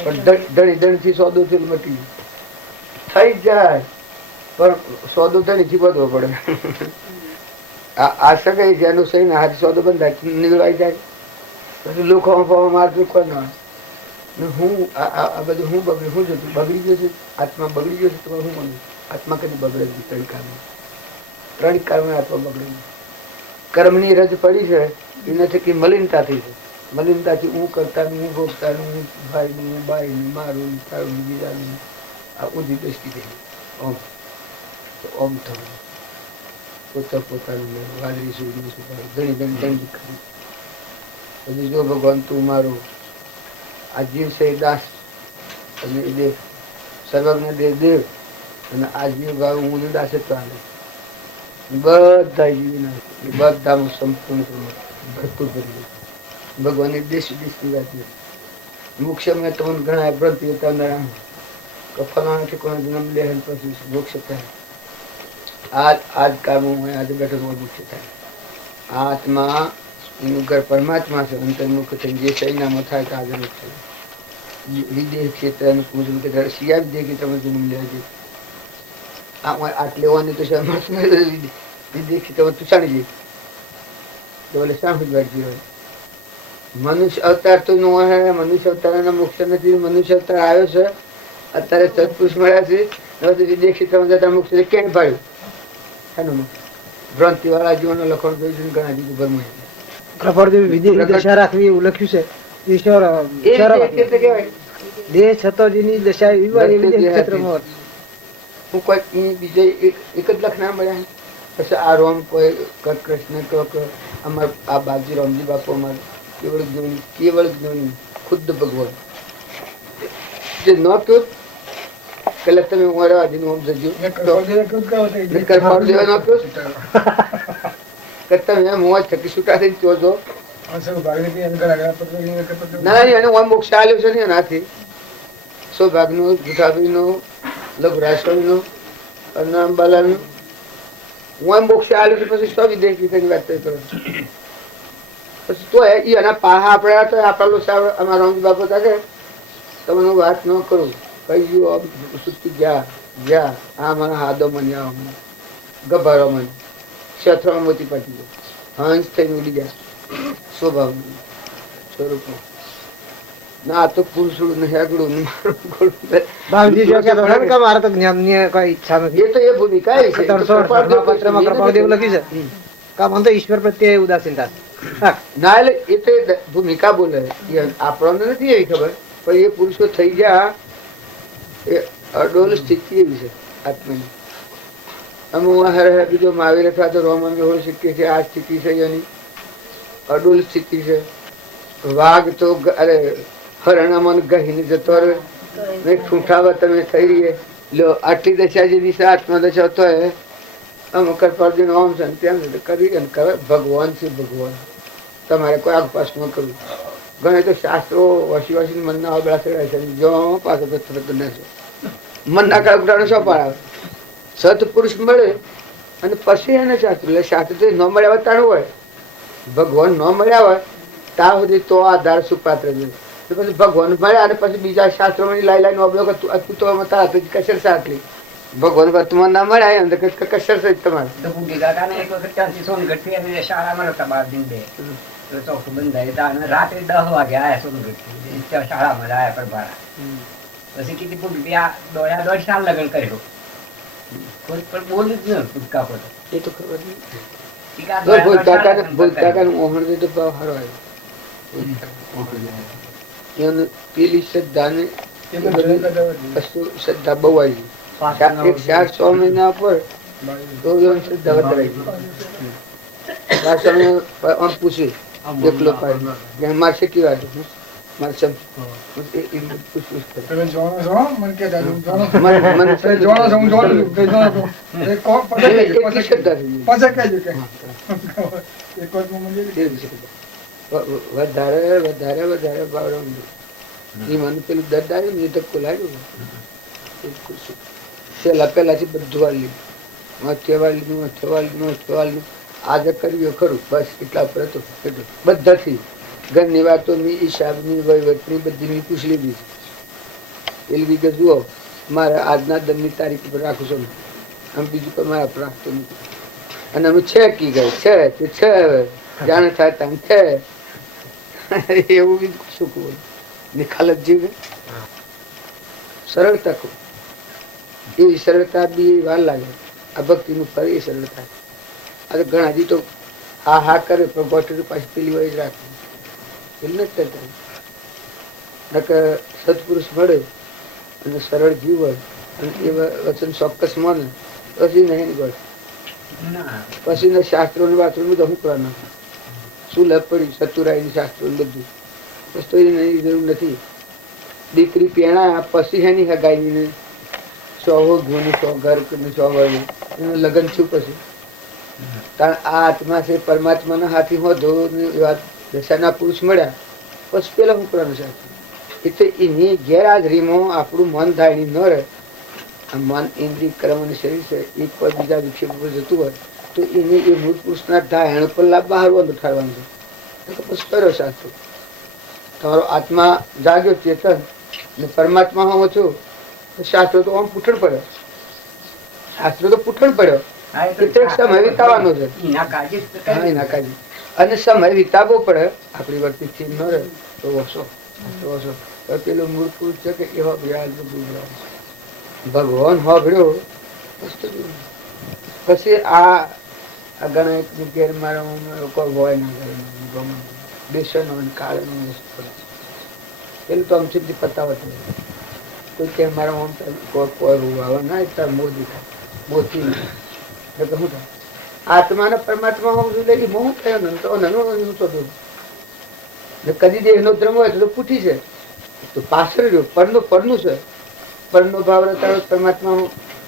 પણ ધણીથી સોદો થી મટી થઈ જાય પણ સોદો ધણીથી બધવો પડે. આ સગાઈ જેનું સહી હાથ સોદો બંધાય નિવેડાઈ જાય. પછી લોકો મારતું કોઈ ના હોય. હું આ બધું હું બગડ્યું, હું જતું બગડી ગયો છે. આત્મા બગડી ગયો છે તો હું બન્યું. આત્મા કદી બગડે નહીં. 3 કાળમાં આત્મા બગડે નહીં. કર્મની રજ પડી છે એ નથી કે મલિનતાથી છે. મલિનતાથી હું કરતા હું ભોગતા હું ભાઈ હું બાઈ મારું તારું બીજાનું આ ઊંધી દ્રષ્ટિ થઈ ઓમ તો ઓમ થવાનું પોતાનું વાદળી સૂર્ય સુપારું ઘણી ઘણી કરી પછી જો ભગવાન તું મારો આ જીવ છે દાસ અને એ દેવ સર્વજ્ઞ દેવ અને આ જીવ ભાવ હું દાસત્વ આલે બધા જીવના બધામાં સંપૂર્ણ ભરપૂર ભરી ભગવાનની દેશ વિદેશની વાત નથી મોક્ષ મેં તમને ઘણા વ્રત હતા ફલાણાથી કોઈ જન્મ લે પછી મોક્ષ થાય આજ કામમાં હોય આજે બેઠક હોય મોક્ષ થાય આત્મા એનું ઘર પરમાત્મા છે અંતર્મુખ થઈને જે સૈનામાં થાય તો આગળ થાય વિદેહ ક્ષેત્ર પૂજન કે શિયા વિદેહ કે તમે જન્મ લેવા આટલે હોવાની તો વિદેહ ક્ષેત્ર તુસાણી જઈ તો બોલે સાંભળી વાંચી હોય મનુષ્ય અવતાર તો નો હે મનુષ્ય અવતાર મોક્ષ નથી મનુષ્ય અવતાર આવ્યો છે અત્યારે સત્પુરુષ મળ્યા છે વિદેહ ક્ષેત્રમાં જતા મોક્ષ ક્યાંય પાડ્યું ભ્રાંતિ વાળા જીવનનો લખણ જોયું ઘણા જીવ ભરમાં કૃપાળદેવ વિદેશી દશા રાખવી એવું લખ્યું છે ઈશ્વર દેહ છતોજીની દશા વિદેશ ક્ષેત્રમાં હું કોઈ બીજે એક જ લખના મળ્યા પછી આ રોમ કોઈ કૃષ્ણ કહો અમાર આ બાપજી રામજી બાપુ અમાર કેવળ જ્ઞાની ખુદ ભગવાન જે ન કહ્યું પેલા તમે ઉમરા આદિનું ઓમ જજો કૃપાળદેવ ન કહ્યું કરતા મેં મોં છકી છૂટા થઈને ચોજો ના એને મોક્ષ આલ્યો છે ને એનાથી સૌભાગનું જુઠાભાઈનું લઘુરાષ્ટ્રનું અંબાલાનું હું મોક્ષ આલ્યો છે પછી સો વિદેશ વિદેશની વાત કરો પછી તો એના પાહા આપણે તો આપણા અમારા રામજી બાપુ থাকে તમને વાત ન કરું કઈ ગયું સુતી ગયા આ મને હાદો મને ગભારો મને ક્ષેત્રમાં મોતી પાટી ગયો હંસ થઈને ઉડી ગયા સ્વભાવ સ્વરૂપમાં ના તો પુરુષું ને હેગડું મારે તો જ્ઞાનની કોઈ ઈચ્છા નથી એ તો એ ભૂમિકા છે કૃપાળદેવ લખ્યું છે કામ તો ઈશ્વર પ્રત્યે ઉદાસીનતા ના એટલે એ તો ભૂમિકા બોલે આપણને નથી એવી ખબર પણ એ પુરુષો થઈ ગયા એ અડોલ સ્થિતિ એવી છે આત્માની અમે હર બીજો મહાવીર અથવા તો રોમ અમે હોય શકીએ છીએ આ સ્થિતિ છે એની અડોલ સ્થિતિ છે વાઘ તો અરે હરણામાં ગહીને જતો રહે ઠૂંઠાવા તમે થઈ રહીએ લો આટલી દશા જે દિશા આત્મા દશા તો અમે કરપાળજી ઓમ છે તેમ કરી કરે ભગવાન છે ભગવાન તમારે કોઈ આગપાસ ન કરવું ઘણા તો શાસ્ત્રો વસી મનના અબળા ચડાય છે જો પાછો મનના કાળા શું પાડે સત્પુરુષ મળે અને પછી એને શાસ્ત્ર એટલે શાસ્ત્ર તો ન મળ્યા હોય તારું હોય ભગવાન ન મળ્યા હોય ત્યાં સુધી તો આધાર સુપાત્ર છે પછી ભગવાન મળ્યા અને પછી બીજા શાસ્ત્રોમાં લાઈ અબળો તો તારા કસર સાટલી ભગવાન વર્તમાન ના મળ્યા અંદર કસર છે તમારે શાળામાં નતા 12 દિન બે ચોખ્ખું બંધાય રાત્રે 10 વાગે આયા સોનગઢ શાળામાં આયા પ્રભારા પછી કીધી પૂરી દોઢ સાલ લગ્ન કર્યો કોઈ પણ બોલ્યું જ ન પૂટકા પર એ તો ખબર નહીં ભૂલતા મોહન તો ભાવ સારો આવ્યો પેલી શ્રદ્ધા ને શ્રદ્ધા બહુ આવી 400 મહિના પર તો શ્રદ્ધા વધારાઈ ગઈ પૂછ્યું એકલો પાડી મારે શીખી વાત મારે વધારે વધારે વધારે ભાવ મને પેલું દર્દ આવ્યું ને ધક્કો લાગ્યો પેલાથી બધું વાળી આજે કર્યું ખરું બસ એટલા પર હતો બધાથી ઘરની વાતોની હિસાબની વહીવટની બધીની પૂછ લીધી પેલી કે જુઓ મારા આજના દમની તારીખ પર રાખું છું આમ બીજું કોઈ મારા પર રાખતો નથી અને અમે છે કી ગઈ છે તે છે જાણે થાય તેમ છે એવું બીજું શું કહું નિખાલત જીવે સરળતા કહું એવી સરળતા બી વાર લાગે આ ભક્તિનું ફળ એ સરળતા આ તો ઘણા હજી તો હા હા કરે પણ ગોઠવી પાછી પેલી વહી જ રાખે એવું નથી કરતા સત્પુરુષ મળે અને સરળ જીવ હોય અને એ વચન ચોક્કસ માને પછી નહીં ગળ ના પછી શાસ્ત્રો ને વાસ્ત્રો બધું શું કરવાના શું લપ પડી ચતુરાઈ શાસ્ત્રો બધું બસ તો એની જરૂર નથી. દીકરી પેણા પછી એની હગાઈ સો ઘોની સો ઘર સો વળે એનું લગ્ન છું પછી કારણ આ આત્મા છે પરમાત્માના હાથી હોધો દશાના પુરુષ મળ્યા પછી પેલા શું કરવાનું શાસ્ત્ર એટલે એની ગેરહાજરીમાં આપણું મન થાય એની ન રહે. આ મન ઇન્દ્રિય કર્મ અને શરીર છે એક પર બીજા વિક્ષેપ પર જતું હોય તો એને એ મૂળ પુરુષના ધાયણ પર લાભ બહાર ઠારવાનું છે તો પછી કરો શાસ્ત્ર. તમારો આત્મા જાગ્યો ચેતન ને પરમાત્મા હું છું તો શાસ્ત્રો તો આમ પૂઠણ પડ્યો શાસ્ત્રો તો પૂઠણ પડ્યો એટલે સમય વિતાવાનો છે. એના કાળજી જ હા કરી. એના કાજી અને સમય વિતાવવો પડે આપણી વર્તી ન રહે તો ઓછો પેલું મૂળ પુરુષ છે કે એવા વ્યાજ ભગવાન હોભળ્યો પછી આ ગણેશ નું ઘેર મારા કોઈ હોય ના કરે બેસન કાળ પેલું તો આમ સીધી પતાવત કોઈ કે મારા આમ કોઈ આવે ના તાર મોદી થાય મોતી શું થાય આત્મા ને પરમાત્મા હું લઈ મોહ થયો ને તો નાનું કદી દેહ નો ધર્મ હોય તો પૂઠી છે તો પાછળ રહ્યો પરનું છે પરનો ભાવ રતાડો પરમાત્મા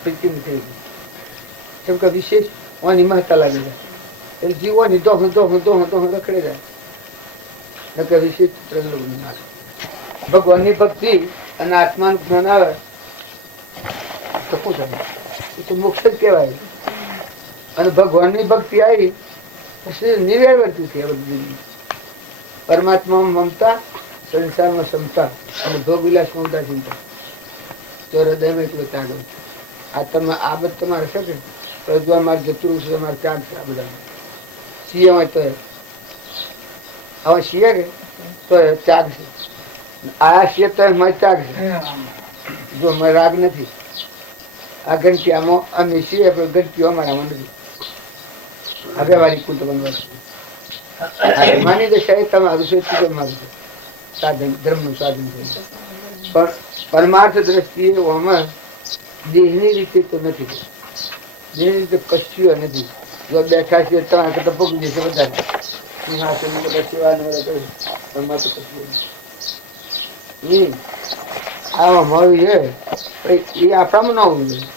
પ્રીતિ થઈ ગઈ કેમ કે વિશેષ ઓની મહત્તા લાગી જાય એટલે જીવોની દોહ રખડે જાય વિશેષ ભગવાનની ભક્તિ અને આત્માનું જ્ઞાન આવે તો શું થાય એ તો મોક્ષ જ કહેવાય. અને ભગવાનની ભક્તિ આવી પછી નિર્વર્તી છે બધી પરમાત્મામાં મમતા સંસારમાં ક્ષમતા અને ભોગ વિલાસમાં ઉદાસીનતા તો હૃદયમાં એટલો ત્યાગ આ તમે આ બધું તમારે છે કે પ્રજ્ઞા મારે જતું છે તમારે ત્યાગ છે આ બધા સીએ હોય તો હવે સીએ કે તો ત્યાગ છે આ સીએ તો મારે ત્યાગ છે જો મારે રાગ નથી આ ઘંટિયામાં અમે સીએ પણ ઘંટીઓ અમારામાં નથી આ વ્યવહારિક કુટુંબ માની દશા એ તમારું છે તમારું છે સાધન ધર્મનું સાધન છે પણ પરમાર્થ દ્રષ્ટિએ આમાં દેહની રીતે તો નથી દેહની રીતે કશું નથી. જો બેઠા છીએ તમારે કરતા પગી જશે વધારે આમાં મળ્યું છે એ આપણામાં ના હોવું જોઈએ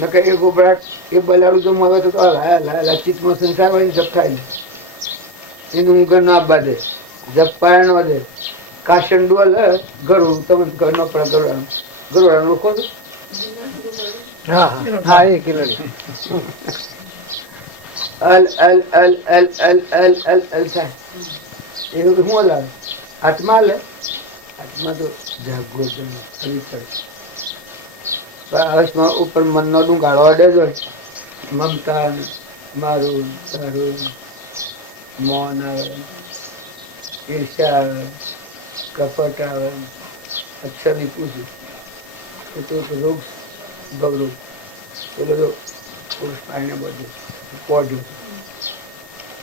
નકર એ ગોબરાટ એ બલાડું જો મળે તો ચિત્તમાં સંસાર હોય જપ થાય ને એનું ઘર ના આપવા દે જપ પાયા ન દે કાશન ડોલ ગળું તમે ઘર ન પડે ગળવાળા લોકો હા એ કિલોડી અલ અલ અલ અલ અલ અલ અલ અલ થાય એવું શું હલાવે આત્મા લે આત્મા તો જાગૃત અવસ્થમાં ઉપર મનનો ડુંગાળો અડે જ હોય મમતા મારું તારું મૌન આવે ઈર્ષા આવે કપટ આવે અક્ષરી પૂછ્યું એ તો રોગ ભગડું પેલો તો પુરુષ પાણીને બધું પોઢ્યું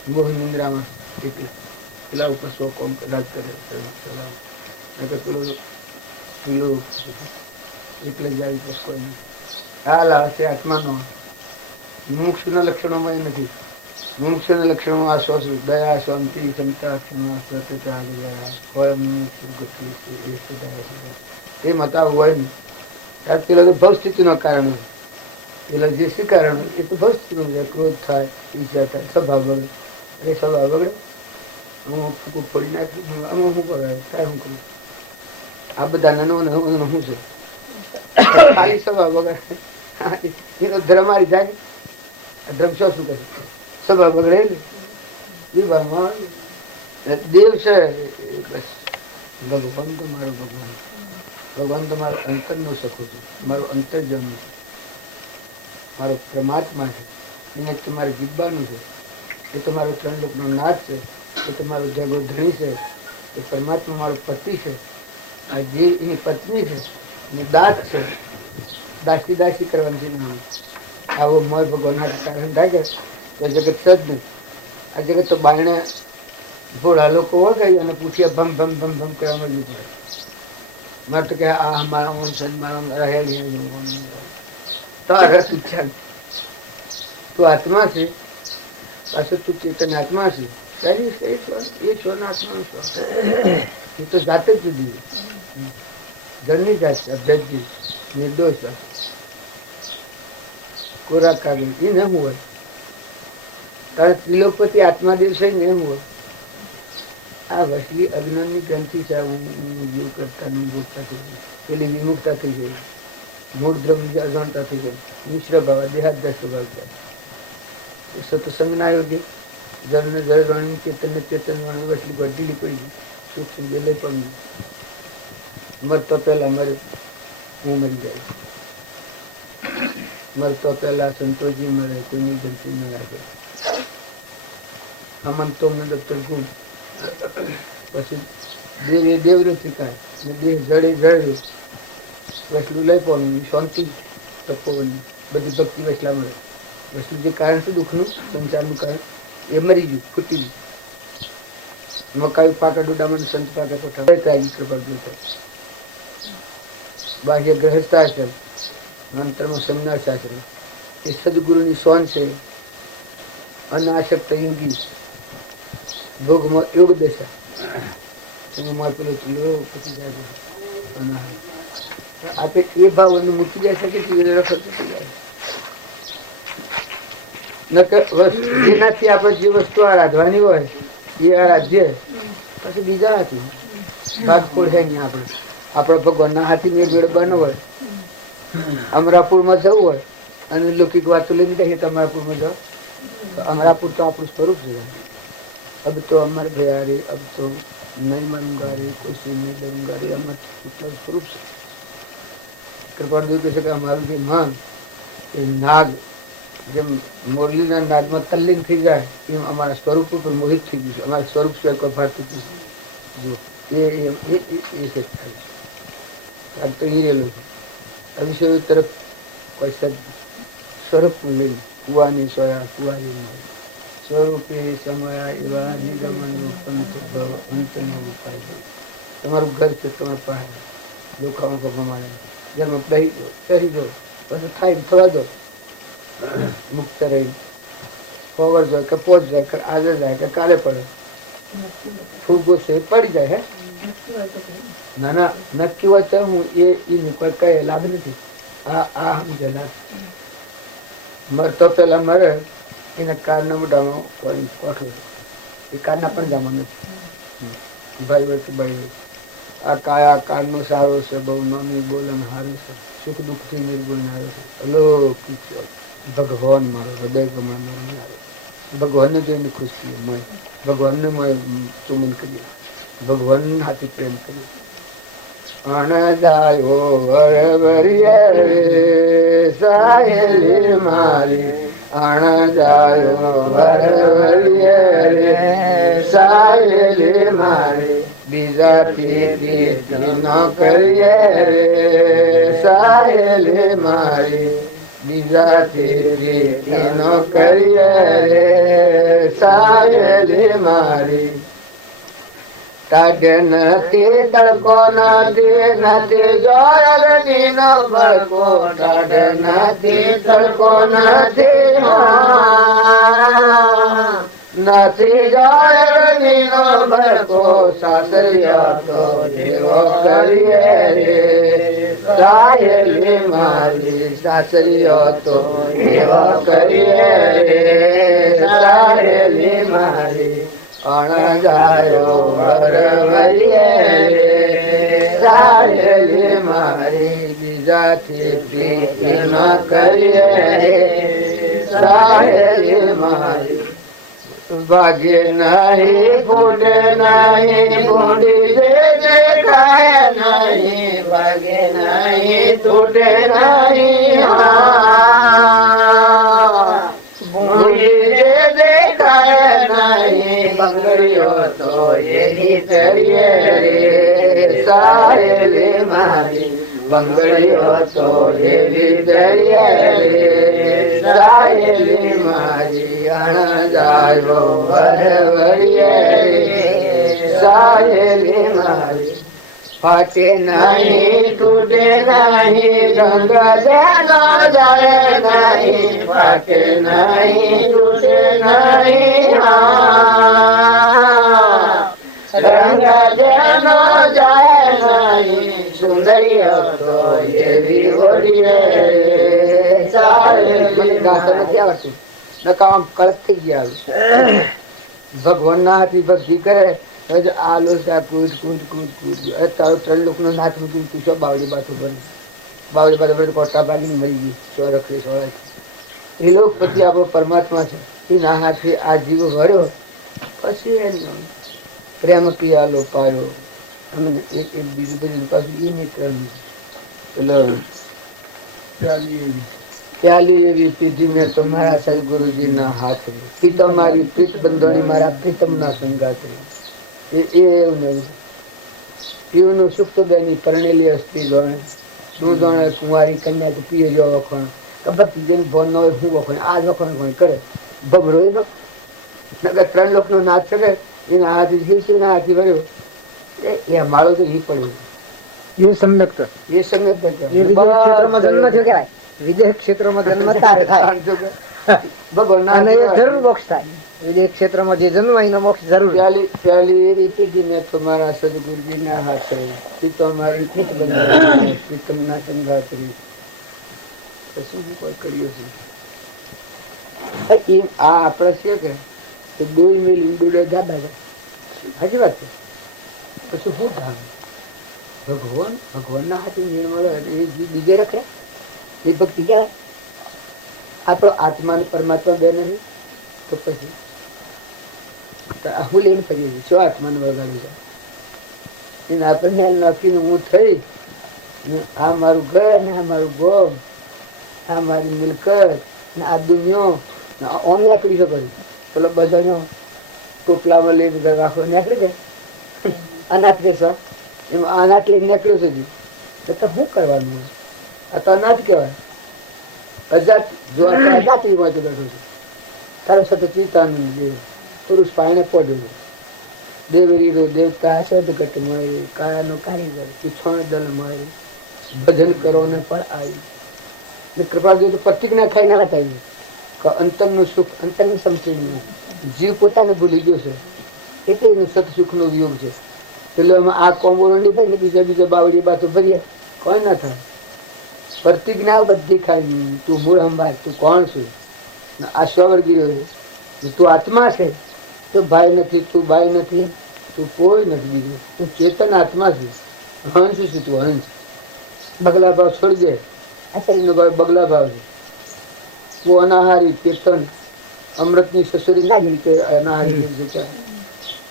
મોહ નિંદ્રામાં એટલે પેલા ઉપર સો કોમ રાજ કરે પેલું એટલે જાય બસ કોઈ નહીં હાલ હશે આત્માનો મુમુક્ષુના લક્ષણોમાં એ નથી. મુમુક્ષુના લક્ષણોમાં આ શ્વાસ દયા શાંતિ ક્ષમતા ક્ષમા એ મતાવું હોય ને ત્યારે પેલા તો ભવ સ્થિતિનો કારણ હોય પેલા જે શું કારણ હોય એ તો ભવ સ્થિતિનું છે. ક્રોધ થાય ઈચ્છા થાય સ્વભાવ બગડે અરે સ્વભાવ બગડે હું ફૂકું ફોડી નાખ્યું આમાં શું કરાય કાંઈ શું કરું આ બધા નાનું શું છે ખાલી સ્વભાવ બગડે એનો ધર્મ મારી જાય ધર્મ શું કરે સ્વભાવ બગડે વિભાગમાં દેવ છે બસ ભગવાન તો મારો ભગવાન તો મારો અંતરનો સખો છે મારો અંતરજન છે મારો પરમાત્મા છે એને તમારે જીવવાનું છે એ તમારો ત્રણ લોકનો નાથ છે એ તમારો જગો ધણી છે એ પરમાત્મા મારો પતિ છે આ જે એની પત્ની છે એની દાસ છે દાસી દાસી કરવાની છે આવો મોય ભગવાન કારણ થાય કે તો જગત સજ નહીં આ જગત તો બાયણે ભોળા લોકો વગાઈ અને પૂછીએ ભમ ભમ ભમ ભમ કરવા મળવું પડે મારે તો કે આ મારા ઓન છે મારા રહેલી તારે તું ચાલ તું આત્મા છે પાછું તું ચેતન આત્મા છે શરીર એ શ્વર આત્મા શ્વર એ તો જાતે જ જુદી જળની જાત છે અભ્યજી નિર્દોષ કોરા કાગળ એ ન હોય તારે ત્રિલોકપતિ આત્માદેવ છે ને એમ હોય આ વસલી અજ્ઞાનની ગ્રંથિ છે હું જીવ કરતા ભોગતા થઈ ગઈ પેલી વિમુખતા થઈ ગઈ મૂળ દ્રવ્ય અજાણતા થઈ ગઈ મિશ્ર ભાવ દેહાદ્ય સ્વભાવ છે સત્સંગ ના યોગ્ય જળ ને જળ વાણી ચેતન ને ચેતન વાણી વસલી ઢીલી પડી ગઈ સૂક્ષ્મ બેલે પણ મરતો પહેલા મરે હું મરી જાય મરતો પહેલા સંતોષી મળે કોઈની ગલતી ન રાખે અમંતો દફતર ગુણ પછી દેવ એ દેવ નથી કાંઈ ને દેહ જડે જડે વસલું લઈ પડવું શાંતિ તપોવનની બધી ભક્તિ વસલા મળે વસલું જે કારણ છે દુઃખનું સંસારનું કારણ એ મરી ગયું ફૂટી ગયું મકાઈ પાકા ડોડામાં સંત પાકા કોઠા કૃપા થાય બાહ્ય ગ્રહસ્થાશ્રમ અંતરમાં સંન્યાસાશ્રમ એ સદગુરુની સોન છે અનાશક્ત યોગી ભોગમાં યોગ દશા એમાં પેલો ચૂલો પછી જાય આપે એ ભાવ મૂકી જાય શકે જેનાથી આપણે જે વસ્તુ આરાધવાની હોય એ આરાધ્ય પછી બીજા હાથી ભાગફોડ છે અહીંયા આપણે ભગવાનના હાથી મેળ મેળવવાનો હોય અમરાપુરમાં જવું હોય અને લૌકિક વાતો લઈને કહીએ તો અમરાપુરમાં જાઓ તો અમરાપુર તો આપણું સ્વરૂપ છે અબ તો અમર ભયા રે અબ તો નહીં મનુંગા રે કોઈ નહીં ડરુંગા રે અમર એટલું સ્વરૂપ છે કૃપાળદેવ કહે છે કે અમારું જે મન એ નાગ જેમ મોરલીના નાગમાં તલ્લીન થઈ જાય એમ અમારા સ્વરૂપ ઉપર મોહિત થઈ ગયું છે અમારા સ્વરૂપ સિવાય કોઈ ભારતું જો એ છે આજ તો એ રહેલું છે અવિષયો તરફ કોઈ સ્વરૂપ લઈને કુવાની સોયા કુવાની સ્વરૂપે સમયા એવા નિગમનો પંથ ભવ અંતનો ઉપાય તમારું ઘર છે તમારા પાસે લોકોમાં પ્રમાણે ઘરમાં પહેરી દો પછી થાય થવા દો મુક્ત રહી ફોવર જાય કે પોચ જાય કે આજે જાય કે કાલે પડે ફૂગો છે પડી જાય હે ના ના નક્કી હોય તો હું એ કોઈ કઈ લાભ નથી આ સમજે લાભ મરતો પેલા મરે એના કારના મોઢામાં કોઈ કોઠો એ કારના પણ જામાં નથી ભાઈ હોય કે ભાઈ હોય આ કાયા કારનો સારો છે બહુ નાની બોલન હારો છે સુખ દુઃખ થી નિર્ગુણ હારો છે અલૌકિક ભગવાન મારો હૃદય ગમણ મારો ભગવાનને જોઈને ખુશ થઈએ મય ભગવાનને મય ચુમન કરીએ ભગવાન હાથી પ્રેમ કરીએ અણદાયો વરવરીએ સાહેલી મારી અણદાયો વરવરીએ સાહેલી મારી બીજાથી ન કરીએ રે સાહેલી મારી બીજાથી ન કરીએ રે સાહેલી મારી તાડે નથી તડકો નથી જોયરની નો ભડકો તાડે નથી તડકો નથી જોયરની નો ભડકો સાસરિયા તો જેવો કરીએ રે સાહેલી મારી સાસરિયો તો જેવો કરીએ રે સાહેલી મારી અણજાયો વરવરીએ સાહેલી મારી બીજાથી પ્રીતિ ન કરીએ સાહેલી મારી ભાગ્ય નહીં ફૂટે નહીં ફૂટી જે દેખાય નહીં ભાગ્ય નહીં તૂટે નહીં ભૂલી જે દેખાય નહીં બંગડીઓ તો એની તરીએ રે સાહેલી મારી બંગડીઓ તો એની તરીએ રે સાહેલી મારી અણજાયો વરવરીએ રે સાહેલી મારી ફાટે નહીં તૂટે નહીં રંગ જેનો જળે નહીં ફાટે નહીં તૂટે નહીં રંગ જેનો જળે નહીં સુંદરીઓ તો એવી હોડીએ ચાલે. મને ગાતા નથી આવડતું, નકા આમ કળક થઈ ગયા. ભગવાન ના હાથી ભક્તિ કરે આલો કૂદ કૂદ કૂદ કૂદ તારો 3 લોક નો નાથ મૂકી તું છો બાવળી બાથું ભરી બાવળી બાથું કોટા ભાગીને મરી ગઈ. સો રખડી સોળા એ લોક પછી આપણો પરમાત્મા છે. એના હાથે આ જીવ વળ્યો પછી એનો પ્રેમ પિયાલો પાયો અને એક એક બીજું બધું પાછું એ મિત્ર પેલો પ્યાલી એવી પીધી મેં તો મારા સદગુરુજી ના હાથ ઈ તમારી પ્રીત બંધોણી મારા પ્રીતમ ના સંગાત એવું સુખ તો બેની પરણેલી અસ્તી જોણે શું જોણે કુંવારી કન્યા તો પીએ જો વખણ ભક્તિ જેને ભોન ન હોય શું વખણ આ જ વખણ કોઈ કરે ભમરો નગર 3 લોક નો નાથ શકે એના હાથી શિવના હાથી ભર્યો એ માળો તો ઈ પડ્યો એ સમ્યક એ સમય ક્ષેત્રમાં જન્મ થયો કહેવાય. વિદેહ ક્ષેત્રમાં જન્મ તારે થાય ભગવાન અને એ જરૂર મોક્ષ થાય. વિદેહ ક્ષેત્રમાં જે જન્મ એનો મોક્ષ જરૂર. પ્યાલી રીતે જ મેં તમારા સદગુરુજી ના હાથે ઈ તમારી પ્રીત બંધાણી પ્રીતમ ના સંગાતરી શું કોઈ કર્યું છે. આ આપડે છે કે દોઈ મેલી ડોડે ગાડા જાય. સાચી વાત છે. પછી શું થાય? ભગવાન ના હાથે નિર્મળ એ બીજે રખે એ ભક્તિ કહેવાય. આપણો આત્મા ને પરમાત્મા બે નથી તો પછી હું લઈને ફરીએ છીએ શું આત્માને વગાડું છે. એને આપણને નક્કીને હું થઈ આ મારું ઘર ને આ મારું ગોમ આ મારી મિલકત ને આ દુનિયો ઓમ નીકળી શકો પેલો બધાનો ટોપલામાં લઈને રાખો નીકળી જાય અનાથ રહેશો એમાં અનાથ લઈને નીકળ્યો છે તો શું કરવાનું? આ તો અનાથ કહેવાય. અજાત જો અજાતી માં બેઠો છે તારો સાથે ચિંતાનંદ દેવ પુરુષ પાણી પડ્યો દેવરીરો દેવતા સદગટ મારી કાયાનો કારીગર પીછોણ દલ મારી ભજન કરો ને પણ આવી કૃપા દેવ તો પ્રતિજ્ઞા ખાઈ ના થાય અંતરનું સુખ અંતરનું સમજણ જીવ પોતાને ભૂલી ગયો છે એટલે એનું સતસુખ નો વિયોગ છે. પેલો એમાં આ કોમ્બોનો નહીં થાય ને બીજા બાવડી બાતો ભરીએ કોઈ ના થાય. પ્રતિજ્ઞા બધી ખાઈ તું મૂળ સંભાળ તું કોણ છું આ સ્વર્ગીય છે તું આત્મા છે તું ભાઈ નથી તું ભાઈ નથી તું કોઈ નથી બીજું તું ચેતન આત્મા છે. હંસ છું તું હંસ. બગલા ભાવ છોડી દે આ શરીરનો ભાવ બગલા ભાવ છે. તું અનાહારી ચેતન અમૃતની સસુરી ના ગઈ કે અનાહારી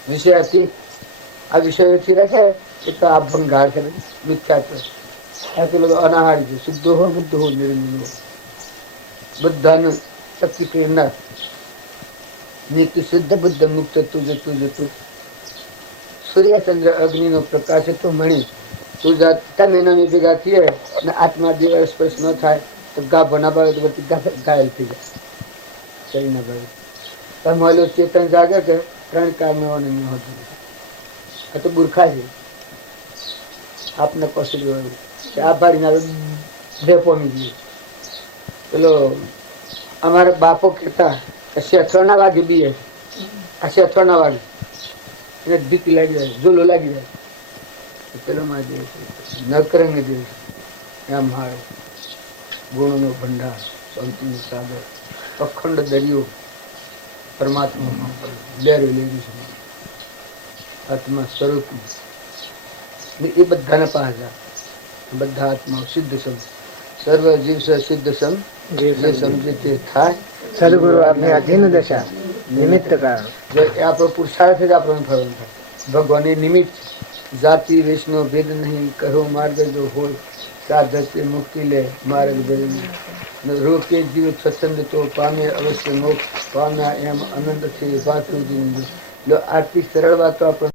વિષયથી આ વિષયોથી રાખે એ તો આ ભંગાર છે મિથ્યાત્વ. પેલો અનાહારી છે શુદ્ધો હો બુદ્ધ હો નિરંજન બધાને શક્તિ પ્રેરણા નિત્ય શુદ્ધ બુદ્ધ મુક્ત તું જતું સૂર્યચંદ્ર અગ્નિ નો પ્રકાશ તો મણી તું તમે એના ભેગા થઈએ ને આત્મા દેવ સ્પર્શ ન થાય તો ગા ભના ભાવે તો બધી ઘાયલ થઈ જાય. કઈ ના ભાવે તમારો ચેતન જાગે કે 3 કારણોને ન હતું. આ તો બુરખા છે આપને પસંદ આ ભાડી બે પોમી ગયું. પેલો અમારા બાપો કહેતા કે શેથોના વાગે બીએ આ શેથોના વાગે એને બીક લાગી જાય ઝોલો લાગી જાય. પેલો માં નકરંગ દિવસ એમ હારો ગુણનો ભંડાર શાંતિનો સાગર અખંડ દરિયો પરમાત્મા લેરી લેવી છે આત્મા સ્વરૂપ એ બધાને પાસે બધા આત્મા સિદ્ધ સમ સર્વ જીવ સિદ્ધ સમ જે સમજે તે થાય સદગુરુ આપને અધીન દશા નિમિત્ત કારણ એ આપણો પુરુષાર્થ જ આપણને ફળવાનું થાય. ભગવાન એ નિમિત્ત જાતિ વેશનો ભેદ નહીં કહો માર્ગ જો હોય સાધક મુક્તિ લે માર્ગ ભેદ રોકે જીવ સ્વચ્છંદ તો પામે અવશ્ય મોક્ષ પામ્યા એમ આનંદથી વાતું જો આટલી સરળ વાતો આપણે